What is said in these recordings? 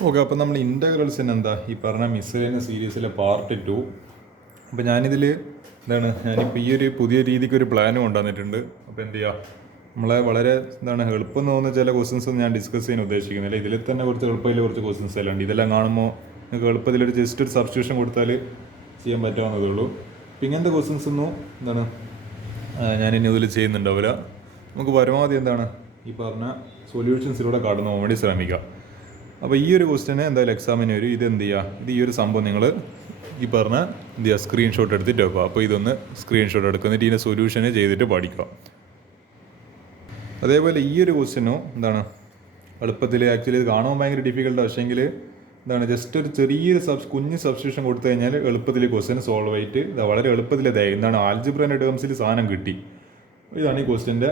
Okay, അപ്പോൾ നമ്മൾ ഇൻ്റഗ്രൽസിന് എന്താ ഈ പറഞ്ഞ മിസ്സലേനിയസ് സീരീസിലെ പാർട്ട് 2. അപ്പോൾ ഞാനിപ്പോൾ ഈ ഒരു പുതിയ രീതിക്ക് ഒരു പ്ലാനും കൊണ്ടുവന്നിട്ടുണ്ട്. അപ്പോൾ എന്ത് ചെയ്യുക, നമ്മളെ വളരെ എളുപ്പം തോന്നുന്ന ചില ക്വസ്റ്റ്യൻസ് ഞാൻ ഡിസ്കസ് ചെയ്യാൻ ഉദ്ദേശിക്കുന്നില്ല. ഇതിൽ തന്നെ കുറച്ച് എളുപ്പത്തിൽ കുറച്ച് ക്വസ്റ്റ്യൻസ് എല്ലാം ഉണ്ട്. ഇതെല്ലാം കാണുമ്പോൾ നിങ്ങൾക്ക് എളുപ്പത്തിൽ ജസ്റ്റ് ഒരു സബ്സ്റ്റിറ്റ്യൂഷൻ കൊടുത്താൽ ചെയ്യാൻ പറ്റാവുന്നതേ ഉള്ളൂ. അപ്പോൾ ഇങ്ങനത്തെ ക്വസ്റ്റ്യൻസ് ഒന്നും ഞാനിനി ഇതിൽ ചെയ്യുന്നുണ്ടാവില്ല. നമുക്ക് പരമാവധി ഈ പറഞ്ഞ സൊല്യൂഷൻസിലൂടെ കടന്നു പോകാൻ വേണ്ടി ശ്രമിക്കാം. അപ്പോൾ ഈ ഒരു ക്വസ്റ്റ്യന് എന്തായാലും എക്സാമിന് വരും. ഇത് എന്ത് ചെയ്യുക, ഈ ഒരു സംഭവം നിങ്ങൾ ഈ പറഞ്ഞ എന്ത് ചെയ്യുക, സ്ക്രീൻഷോട്ട് എടുത്തിട്ട് വെക്കുക. അപ്പോൾ ഇതൊന്ന് സ്ക്രീൻഷോട്ട് എടുക്കുന്നിട്ട് ഇതിൻ്റെ സൊല്യൂഷന് ചെയ്തിട്ട് പഠിക്കുക. അതേപോലെ ഈ ഒരു ക്വസ്റ്റ്യനോ എളുപ്പത്തിൽ ആക്ച്വലി ഇത് കാണുമ്പോൾ ഭയങ്കര ഡിഫിക്കൽട്ടാണ്. പക്ഷേങ്കിൽ ജസ്റ്റ് ഒരു ചെറിയൊരു കുഞ്ഞ് സബ്സ്റ്റിറ്റ്യൂഷൻ കൊടുത്തു കഴിഞ്ഞാൽ എളുപ്പത്തിൽ ക്വസ്റ്റ്യൻ സോൾവ് ആയിട്ട് വളരെ എളുപ്പത്തിൽ ആൽജിബ്രൻ്റെ ടേംസിൽ സാധനം കിട്ടി. ഇതാണ് ഈ ക്വസ്റ്റ്യൻ്റെ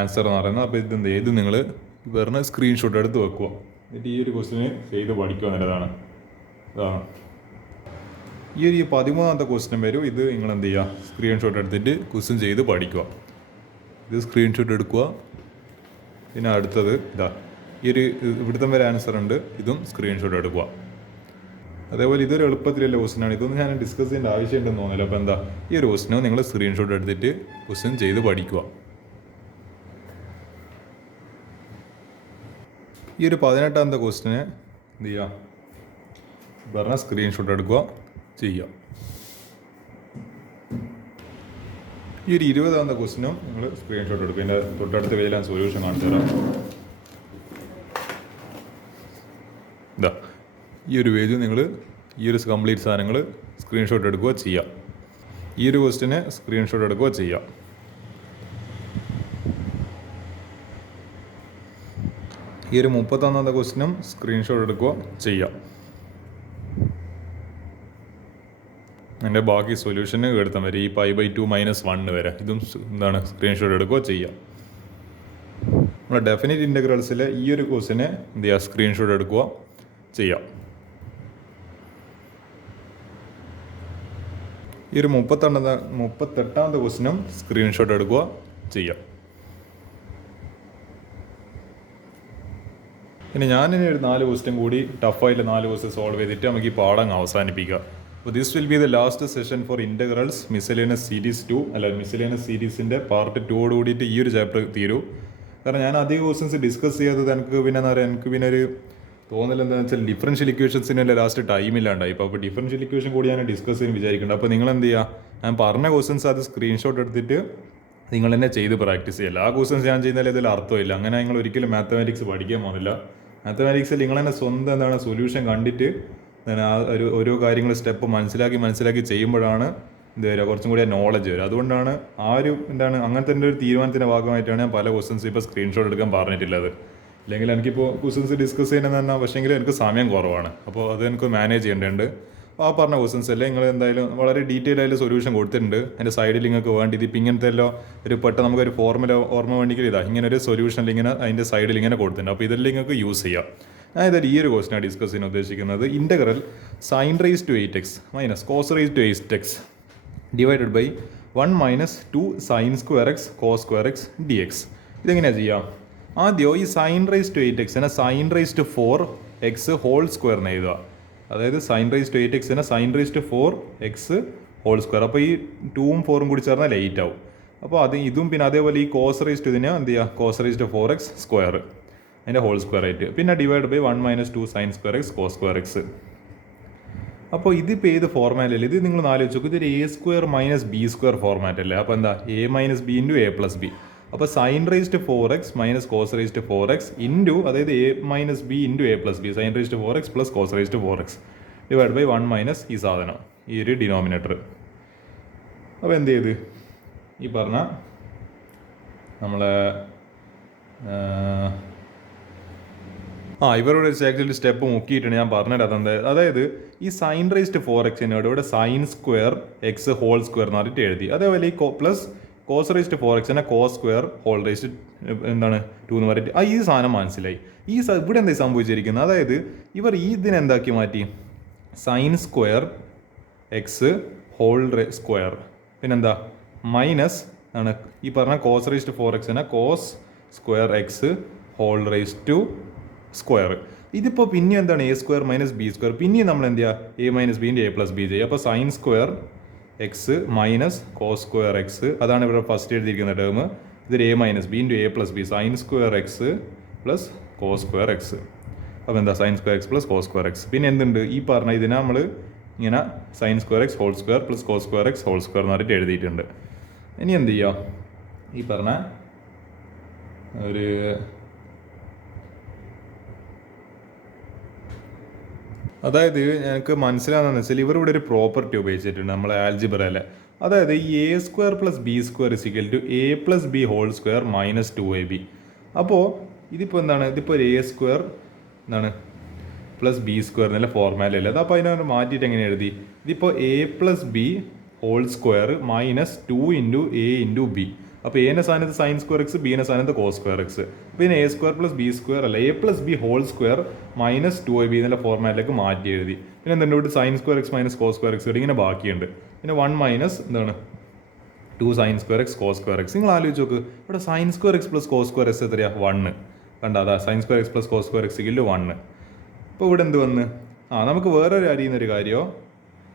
ആൻസർ എന്ന് പറയുന്നത്. അപ്പോൾ ഇത് നിങ്ങൾ പറഞ്ഞ സ്ക്രീൻഷോട്ട് എടുത്ത് വെക്കുക. എന്നിട്ട് ഈ ഒരു ക്വസ്റ്റ്യന് ചെയ്ത് പഠിക്കുക എന്നുള്ളതാണ്. ഈ 13ാമത്തെ ക്വസ്റ്റ്യൻ വരും. ഇത് നിങ്ങൾ എന്ത് ചെയ്യുക, സ്ക്രീൻഷോട്ട് എടുത്തിട്ട് ക്വസ്റ്റ്യൻ ചെയ്ത് പഠിക്കുക. ഇത് സ്ക്രീൻഷോട്ട് എടുക്കുക. പിന്നെ അടുത്തത് ഇവിടുത്തെ വരെ ആൻസർ ഉണ്ട്, ഇതും സ്ക്രീൻഷോട്ട് എടുക്കുക. അതേപോലെ ഇതൊരു എളുപ്പത്തിലുള്ള ക്വസ്റ്റ്യനാണ്. ഇതൊന്നും ഞാൻ ഡിസ്കസ് ചെയ്യേണ്ട ആവശ്യമുണ്ടെന്ന് തോന്നില്ല. അപ്പോൾ ഈ ഒരു ക്വസ്റ്റ്യനോ നിങ്ങൾ സ്ക്രീൻഷോട്ട് എടുത്തിട്ട് ക്വസ്റ്റ്യൻ ചെയ്ത് പഠിക്കുക. ഈ 18ാമത്തെ ക്വസ്റ്റ്യന് എന്ത് ചെയ്യുക, പറഞ്ഞ സ്ക്രീൻഷോട്ട് എടുക്കുക ചെയ്യുക. ഈ 20ാമത്തെ ക്വസ്റ്റ്യനും നിങ്ങൾ സ്ക്രീൻഷോട്ട് എടുക്കുക. എൻ്റെ തൊട്ടടുത്ത പേജിൽ ഞാൻ സൊല്യൂഷൻ കാണിച്ചു തരാം. ഈ ഒരു പേജ് നിങ്ങൾ ഈ ഒരു കംപ്ലീറ്റ് സാധനങ്ങൾ സ്ക്രീൻഷോട്ട് എടുക്കുക ചെയ്യുക. ഈ ഒരു ക്വസ്റ്റ്യന് സ്ക്രീൻഷോട്ട് എടുക്കുക ചെയ്യുക. ഈ 31ാമത്തെ ക്വസ്റ്റ്യനും സ്ക്രീൻഷോട്ട് എടുക്കുക ചെയ്യുക. എൻ്റെ ബാക്കി സൊല്യൂഷന് എടുത്താൽ വരെ ഈ π/2 - 1 വരെ ഇതും സ്ക്രീൻഷോട്ട് എടുക്കുക ചെയ്യുക. നമ്മുടെ ഡെഫിനിറ്റ് ഇൻ്റഗ്രൽസിലെ ഈ ഒരു ക്വസ്റ്റ്യന് എന്ത് ചെയ്യുക, സ്ക്രീൻഷോട്ട് എടുക്കുക ചെയ്യാം. ഈ 38ാമത്തെ ക്വസ്റ്റ്യനും സ്ക്രീൻഷോട്ട് എടുക്കുക ചെയ്യാം. ഇനി ഞാനിനി ഒരു 4 ക്വസ്റ്റ്യൻ കൂടി ടഫായിട്ട് 4 ക്വസ്റ്റ്യൻ സോൾവ് ചെയ്തിട്ട് നമുക്ക് ഈ പാഠം അവസാനിപ്പിക്കാം. അപ്പോൾ this will be the last session for integrals miscellaneous series 2 miscellaneous സീരീസിൻ്റെ പാർട്ട് 2 കൂടിയിട്ട് ഈ ഒരു ചാപ്റ്റർ തീരൂ. കാരണം ഞാൻ അധികം ക്വസ്റ്റ്യൻസ് ഡിസ്കസ് ചെയ്യാത്തത് എനിക്ക് പിന്നെ ഒരു തോന്നൽ എന്താണെന്ന് വെച്ചാൽ ഡിഫറൻഷ്യൽ ഇക്വേഷൻസിൻ്റെ ലാസ്റ്റ് ടൈമില്ലാണ്ടായി. അപ്പോൾ ഡിഫറൻഷ്യൽ ഇക്വേഷൻ കൂടി ഞാൻ ഡിസ്കസ് ചെയ്യാൻ വിചാരിക്കുന്നുണ്ട്. അപ്പോൾ നിങ്ങൾ എന്ത് ചെയ്യുക, ഞാൻ പറഞ്ഞ ക്വസ്റ്റ്യൻസ് അത് സ്ക്രീൻഷോട്ട് എടുത്തിട്ട് നിങ്ങൾ തന്നെ ചെയ്ത് പ്രാക്ടീസ് ചെയ്യില്ല. ആ ക്വസ്റ്റ്യൻസ് ഞാൻ ചെയ്യുന്നതിൽ ഇതിൽ അർത്ഥമില്ല. അങ്ങനെ നിങ്ങൾ ഒരിക്കലും മാത്തമാറ്റിക്സ് പഠിക്കാൻ പോകുന്നില്ല. മാത്തമാറ്റിക്സിൽ നിങ്ങൾ തന്നെ സ്വന്തം സൊല്യൂഷൻ കണ്ടിട്ട് ഓരോ കാര്യങ്ങൾ സ്റ്റെപ്പ് മനസ്സിലാക്കി ചെയ്യുമ്പോഴാണ് കുറച്ചും കൂടി നോളജ് വരും. അതുകൊണ്ടാണ് അങ്ങനത്തെ ഒരു തീരുമാനത്തിൻ്റെ ഭാഗമായിട്ടാണ് ഞാൻ പല ക്വസ്റ്റ്യൻസ് ഇപ്പോൾ സ്ക്രീൻഷോട്ട് എടുക്കാൻ പറഞ്ഞിട്ടുള്ളത്. അല്ലെങ്കിൽ എനിക്കിപ്പോൾ ക്വസ്റ്റ്യൻസ് ഡിസ്കസ് ചെയ്യണമെന്ന് പറഞ്ഞാൽ പക്ഷേങ്കിൽ എനിക്ക് സമയം കുറവാണ്. അപ്പോൾ അത് എനിക്ക് മാനേജ് ചെയ്യേണ്ടതുണ്ട്. അപ്പോൾ ആ പറഞ്ഞ ക്വസ്റ്റ്യൻസ് അല്ലേ നിങ്ങൾ എന്തായാലും വളരെ ഡീറ്റെയിൽ ആയിട്ട് സൊല്യൂഷൻ കൊടുത്തിട്ടുണ്ട്. അതിൻ്റെ സൈഡിൽ നിങ്ങൾക്ക് വേണ്ടി ഇതിപ്പോൾ ഇങ്ങനത്തെ എല്ലാം പെട്ടെന്ന് നമുക്കൊരു ഫോർമുല ഓർമ്മ വേണ്ടിയെങ്കിൽ ഇങ്ങനെ ഒരു സൊല്യൂഷൻ അതിൻ്റെ സൈഡിൽ ഇങ്ങനെ കൊടുത്തിട്ടുണ്ട്. അപ്പോൾ ഇതെല്ലാം നിങ്ങൾക്ക് യൂസ് ചെയ്യാം. ഞാൻ ഈ ഒരു ക്വസ്റ്റ്യനാണ് ഡിസ്കസ് ചെയ്യാൻ ഉദ്ദേശിക്കുന്നത്. Integral sin⁻⁸ - cos⁻⁸ divided by 1 - 2 sin²x cos²x dx. ഇതെങ്ങനെയാണ് ചെയ്യാം? ആദ്യം ഈ sin⁻⁸ sin⁻⁴x ഹോൾ സ്ക്വയറിന് എഴുതുക. അതായത് sin⁻⁸ sin⁻⁴x ഹോൾ സ്ക്വയർ. അപ്പോൾ ഈ 2ഉം 4ഉം കൂടി ചേർന്നാൽ 8 ആവും. അപ്പോൾ ഇതും പിന്നെ അതേപോലെ ഈ cos⁻⁴ ഇതിനെ എന്ത് ചെയ്യുക, cos⁻⁴x സ്ക്വയർ അതിൻ്റെ ഹോൾ സ്ക്വയർ ആയിട്ട് പിന്നെ ഡിവൈഡ് ബൈ 1 - 2 sin²x cos²x. അപ്പോൾ ഇതിപ്പോൾ ഏത് ഫോർമാറ്റല്ലേ? ഇത് നിങ്ങൾ ആലോചിച്ച് നോക്കും. ഇതൊരു a² - b² ഫോർമാറ്റ് അല്ലേ? അപ്പോൾ എന്താ a - b × a + b. അപ്പോൾ sin⁻⁴x - cos⁻⁴x ഇൻറ്റു അതായത് a - b × a + b sin⁻⁴x + cos⁻⁴x divide by 1 - ഈ സാധനം ഈ ഒരു ഡിനോമിനേറ്റർ. അപ്പോൾ എന്ത് ചെയ്ത് ഈ പറഞ്ഞ നമ്മളെ ഇവരോട് ആക്ച്വലി സ്റ്റെപ്പ് മുക്കിയിട്ടാണ് ഞാൻ പറഞ്ഞത്. അതായത് ഈ sin⁻⁴x ഇവിടെ sin²x ഹോൾ സ്ക്വയർ എന്ന് പറഞ്ഞിട്ട് എഴുതി. അതേപോലെ ഈ പ്ലസ് cos⁻⁴x cos² ഹോൾ റേസ്റ്റ് 2 എന്ന് പറഞ്ഞിട്ട് ഈ സാധനം മനസ്സിലായി. ഇവിടെ എന്താ സംഭവിച്ചിരിക്കുന്നത്? അതായത് ഇവർ ഇതിനെന്താക്കി മാറ്റി, sin²x ഹോൾ സ്ക്വയർ പിന്നെന്താ മൈനസ് ഈ പറഞ്ഞ cos⁻⁴x cos²x ഹോൾ റേസ്റ്റ് സ്ക്വയർ. ഇതിപ്പോൾ പിന്നെ എന്താണ് A square minus B square, പിന്നെയും നമ്മൾ എന്ത് ചെയ്യുക എ മൈനസ് ബിൻ്റെ എ പ്ലസ് ബി ചെയ്യുക. അപ്പോൾ sine square x minus cos square x, അതാണ് ഇവിടെ ഫസ്റ്റ് എഴുതിയിരിക്കുന്ന ടേം. ഇതൊരു A minus B into A plus B, sine square x plus cos square x. അപ്പോൾ എന്താ sine square x plus cos square x. പിന്നെ എന്തുണ്ട് ഈ പറഞ്ഞ ഇതിനെ നമ്മൾ ഇങ്ങനെ sine square x whole square plus cos square x whole square എന്ന് പറഞ്ഞിട്ട് എഴുതിയിട്ടുണ്ട്. ഇനി എന്ത് ചെയ്യുക, ഈ പറഞ്ഞ ഒരു അതായത് ഞങ്ങൾക്ക് മനസ്സിലാകുന്നതെന്ന് വെച്ചാൽ ഇവർ ഇവിടെ ഒരു പ്രോപ്പർട്ടി ഉപയോഗിച്ചിട്ടുണ്ട് നമ്മൾ ആൽജിബ്രയിലെ. അതായത് ഈ a square plus b square is equal to a plus b whole square minus 2ab. അപ്പോൾ ഇതിപ്പോൾ എന്താണ്, ഇതിപ്പോൾ ഒരു എ സ്ക്വയർ എന്താണ് പ്ലസ് ബി സ്ക്വയർ എന്നുള്ള ഫോർമാലല്ല. അത് അപ്പോൾ അതിനെ മാറ്റിയിട്ട് എങ്ങനെ എഴുതി, ഇതിപ്പോൾ a plus b whole square minus 2 into a into b. അപ്പോൾ എന്റെ സ്ഥാനത്ത് സൈൻ സ്ക്വയർ എക്സ്, ബിന്റെ സ്ഥാനത്ത് കോസ് സ്ക്വയർ എക്സ്. പിന്നെ a square plus b square അല്ല, a plus b whole square minus 2ab എന്നുള്ള ഫോർമാറ്റിലേക്ക് മാറ്റി എഴുതി. പിന്നെ എന്തുണ്ട് ഇവിടെ sine square x minus cos square x ഇങ്ങനെ ബാക്കിയുണ്ട്. പിന്നെ 1 മൈനസ് എന്താണ് 2 sine square x cos square x. നിങ്ങൾ ആലോചിച്ച് നോക്ക്, ഇവിടെ sine square x plus cos square x എത്രയാണ് 1. കണ്ട അതാ sine square x plus cos square x ഇല്ല 1. അപ്പോൾ ഇവിടെ എന്ത് വന്ന് നമുക്ക് വേറൊരു അറിയുന്നൊരു കാര്യമോ,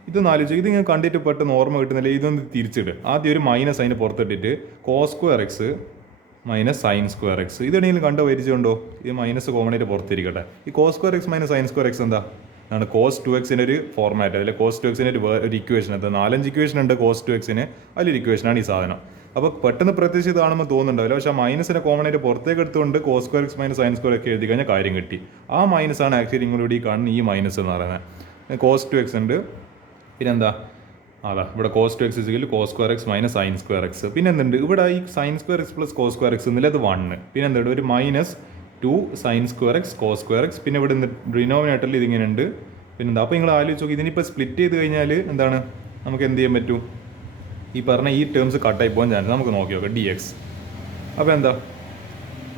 ഇതൊന്ന് ആലോചിച്ച് ഇത് ഇങ്ങനെ കണ്ടിട്ട് പെട്ടെന്ന് ഓർമ്മ കിട്ടുന്നില്ല. ഇതൊന്ന് തിരിച്ചിട്ട് ആദ്യം ഒരു മൈനസ് അതിന് പുറത്തിട്ടിട്ട് cos square x minus sine square x ഇതെവിടെയെങ്കിലും കണ്ടോ പരിചയമുണ്ടോ? ഇത് മൈനസ് കോമൺ ആയിട്ട് പുറത്തിരിക്കട്ടെ. ഈ cos square x minus sine square x എന്താ ആണ് കോസ് 2x ഒരു ഫോർമാറ്റ്. അതിൽ കോസ് 2x ഒരു ഇക്വേഷൻ എന്താ 4-5 ഇക്വേഷൻ ഉണ്ട് കോസ് 2x. അതിലൊരു ഇക്വേഷനാണ് ഈ സാധനം. അപ്പോൾ പെട്ടെന്ന് പ്രത്യേകിച്ച് ഇതാണെന്ന് തോന്നുന്നുണ്ടാവില്ല, പക്ഷേ ആ മൈനസിനെ കോമൺ ആയിട്ട് പുറത്തേക്ക് എടുത്തുകൊണ്ട് cos square x minus sine square ഒക്കെ എഴുതി കഴിഞ്ഞാൽ കാര്യം കിട്ടി. ആ മൈനസ് ആണ് ആക്ച്വലി നിങ്ങളിവിടെ ഈ കാണുന്ന ഈ മൈനസ് എന്ന് പറയുന്നത്. കോസ് 2x ഉണ്ട്, പിന്നെന്താ ഇവിടെ cos 2x is equal cos square x minus sine square x. പിന്നെ എന്തുണ്ട് ഇവിടെ ഈ sine square x plus cos square x എന്നില്ല അത് 1. പിന്നെ എന്തുണ്ട് ഒരു minus 2 sine square x cos square x. പിന്നെ ഇവിടെ ഡിനോമിനേറ്ററിൽ ഇതിങ്ങനെ ഉണ്ട്. പിന്നെന്താ അപ്പോൾ നിങ്ങൾ ആലോചിച്ച് നോക്കി, ഇതിനിപ്പോൾ സ്പ്ലിറ്റ് ചെയ്ത് കഴിഞ്ഞാൽ എന്താണ് നമുക്ക് എന്ത് ചെയ്യാൻ പറ്റും, ഈ പറഞ്ഞ ഈ ടേംസ് കട്ടായി പോകാൻ ചാൻസ് നമുക്ക് നോക്കി നോക്കാം dx. അപ്പോൾ എന്താ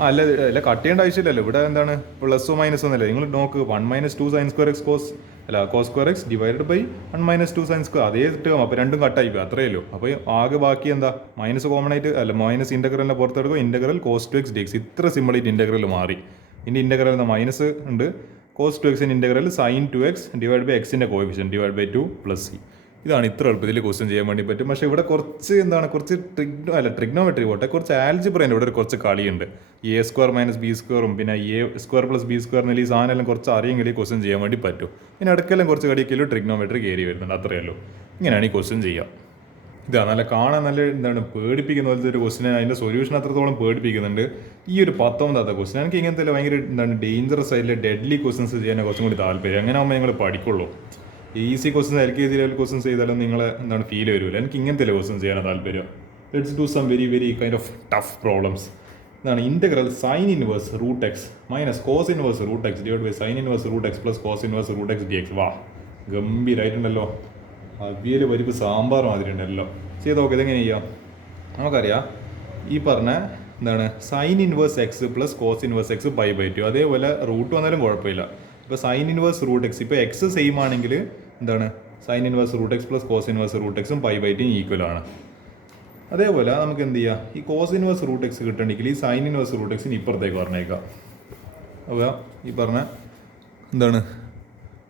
അല്ല കട്ട് ചെയ്യേണ്ട ആവശ്യമില്ലല്ലോ. ഇവിടെ എന്താണ് പ്ലസ് മൈനസ് ഒന്നല്ലേ, നിങ്ങൾ നോക്ക് 1 minus 2 sine square x cos square x divided by 1 minus 2 sine square അതേ ടേം. അപ്പോൾ രണ്ടും കട്ടായി പോയി, അത്രയേ ഉള്ളൂ. അപ്പോൾ ആകെ ബാക്കി എന്താ മൈനസ് കോമൺ ആയിട്ട് മൈനസ് ഇൻ്റഗ്രലിനെ പുറത്തെടുക്കുക, ഇൻ്റഗ്രൽ കോസ് 2x dx. ഇത്ര സിമ്പിളായിട്ട് ഇൻ്റഗ്രൽ മാറി. ഇനി ഇൻ്റഗ്രൽ എന്താ മൈനസ് ഉണ്ട്, cos 2x integral sine 2x divide by എക്സിൻ്റെ coefficient divide by 2 plus c. ഇതാണ് ഇത്ര എളുപ്പത്തിൽ ക്വസ്റ്റ്യൻ ചെയ്യാൻ വേണ്ടി പറ്റും. പക്ഷേ ഇവിടെ കുറച്ച് കുറച്ച് ട്രിഗ്നോമെട്രി പോട്ടെ, കുറച്ച് ആൽജിബ്രേൻ്റെ ഇവിടെ കുറച്ച് കളിയുണ്ട്. എ സ്ക്വയർ മൈനസ് ബി സ്ക്വയറും പിന്നെ a square plus b square എന്നീ സാധനം കുറച്ച് അറിയെങ്കിൽ ക്വസ്റ്റ്യൻ ചെയ്യാൻ വേണ്ടി പറ്റും. പിന്നെ ഇടയ്ക്കെല്ലാം കുറച്ച് കളിയൊക്കെയല്ലോ ട്രിഗ്നോമെട്രി കയറി വരുന്നുണ്ട്, അത്രയേ ഉള്ളൂ. ഇങ്ങനെയാണ് ഈ ക്വസ്റ്റ്യൻ ചെയ്യുക. ഇതാ നല്ല കാണാൻ നല്ല പേടിപ്പിക്കുന്ന പോലത്തെ ഒരു ക്വസ്റ്റ്യൻ. അതിൻ്റെ സൊല്യൂഷൻ അത്രത്തോളം പേടിപ്പിക്കുന്നുണ്ട്. ഈ ഒരു 19ാമത്തെ ക്വസ്റ്റ്യൻ എനിക്ക് ഇങ്ങനത്തെ ഭയങ്കര ഡേഞ്ചറസ് ആയിട്ടുള്ള ഡെഡ്ലി ക്വസ്റ്റ്യൻസ് ചെയ്യാൻ കുറച്ചും കൂടി താല്പര്യം. അങ്ങനെ ആകുമ്പോൾ നിങ്ങൾ പഠിക്കുള്ളൂ. Easy questions LKG level questions ചെയ്താലും നിങ്ങൾ ഫീൽ വരില്ല. എനിക്ക് ഇങ്ങനത്തെ ക്വസ്റ്റ്യൻസ് ചെയ്യാനാണ് താല്പര്യം. Let's do some very kind of tough problems. ഇതാണ് integral sine inverse root x minus cos inverse root x divide by sine inverse root x plus cos inverse root x dx. വാ ഗംഭീരമായിട്ടുണ്ടല്ലോ, അവിയൽ പരിപ്പ് സാമ്പാർ മാതിരി ഉണ്ടല്ലോ. ചെയ്ത് നോക്കുക, ഇതെങ്ങനെ ചെയ്യാം നമുക്കറിയാം. ഈ പറഞ്ഞ sine inverse x plus cos inverse x π/2. അതേപോലെ റൂട്ട് വന്നാലും കുഴപ്പമില്ല. ഇപ്പോൾ സൈൻ ഇൻവേഴ്സ് റൂട്ട് എക്സ് ഇപ്പോൾ എക്സ് സെയിം ആണെങ്കിൽ sine inverse root x plus cos inverse root എക്സും π/2 ഈക്വൽ ആണ്. അതേപോലെ നമുക്ക് എന്ത് ചെയ്യാം, ഈ കോസ് ഇൻവേഴ്സ് റൂട്ട് എക്സ് കിട്ടണമെങ്കിൽ ഈ സൈൻ ഇൻവേഴ്സ് റൂട്ട് എക്സിന് ഇപ്പുറത്തേക്ക് പറഞ്ഞേക്കാം. അപ്പോൾ ഈ പറഞ്ഞ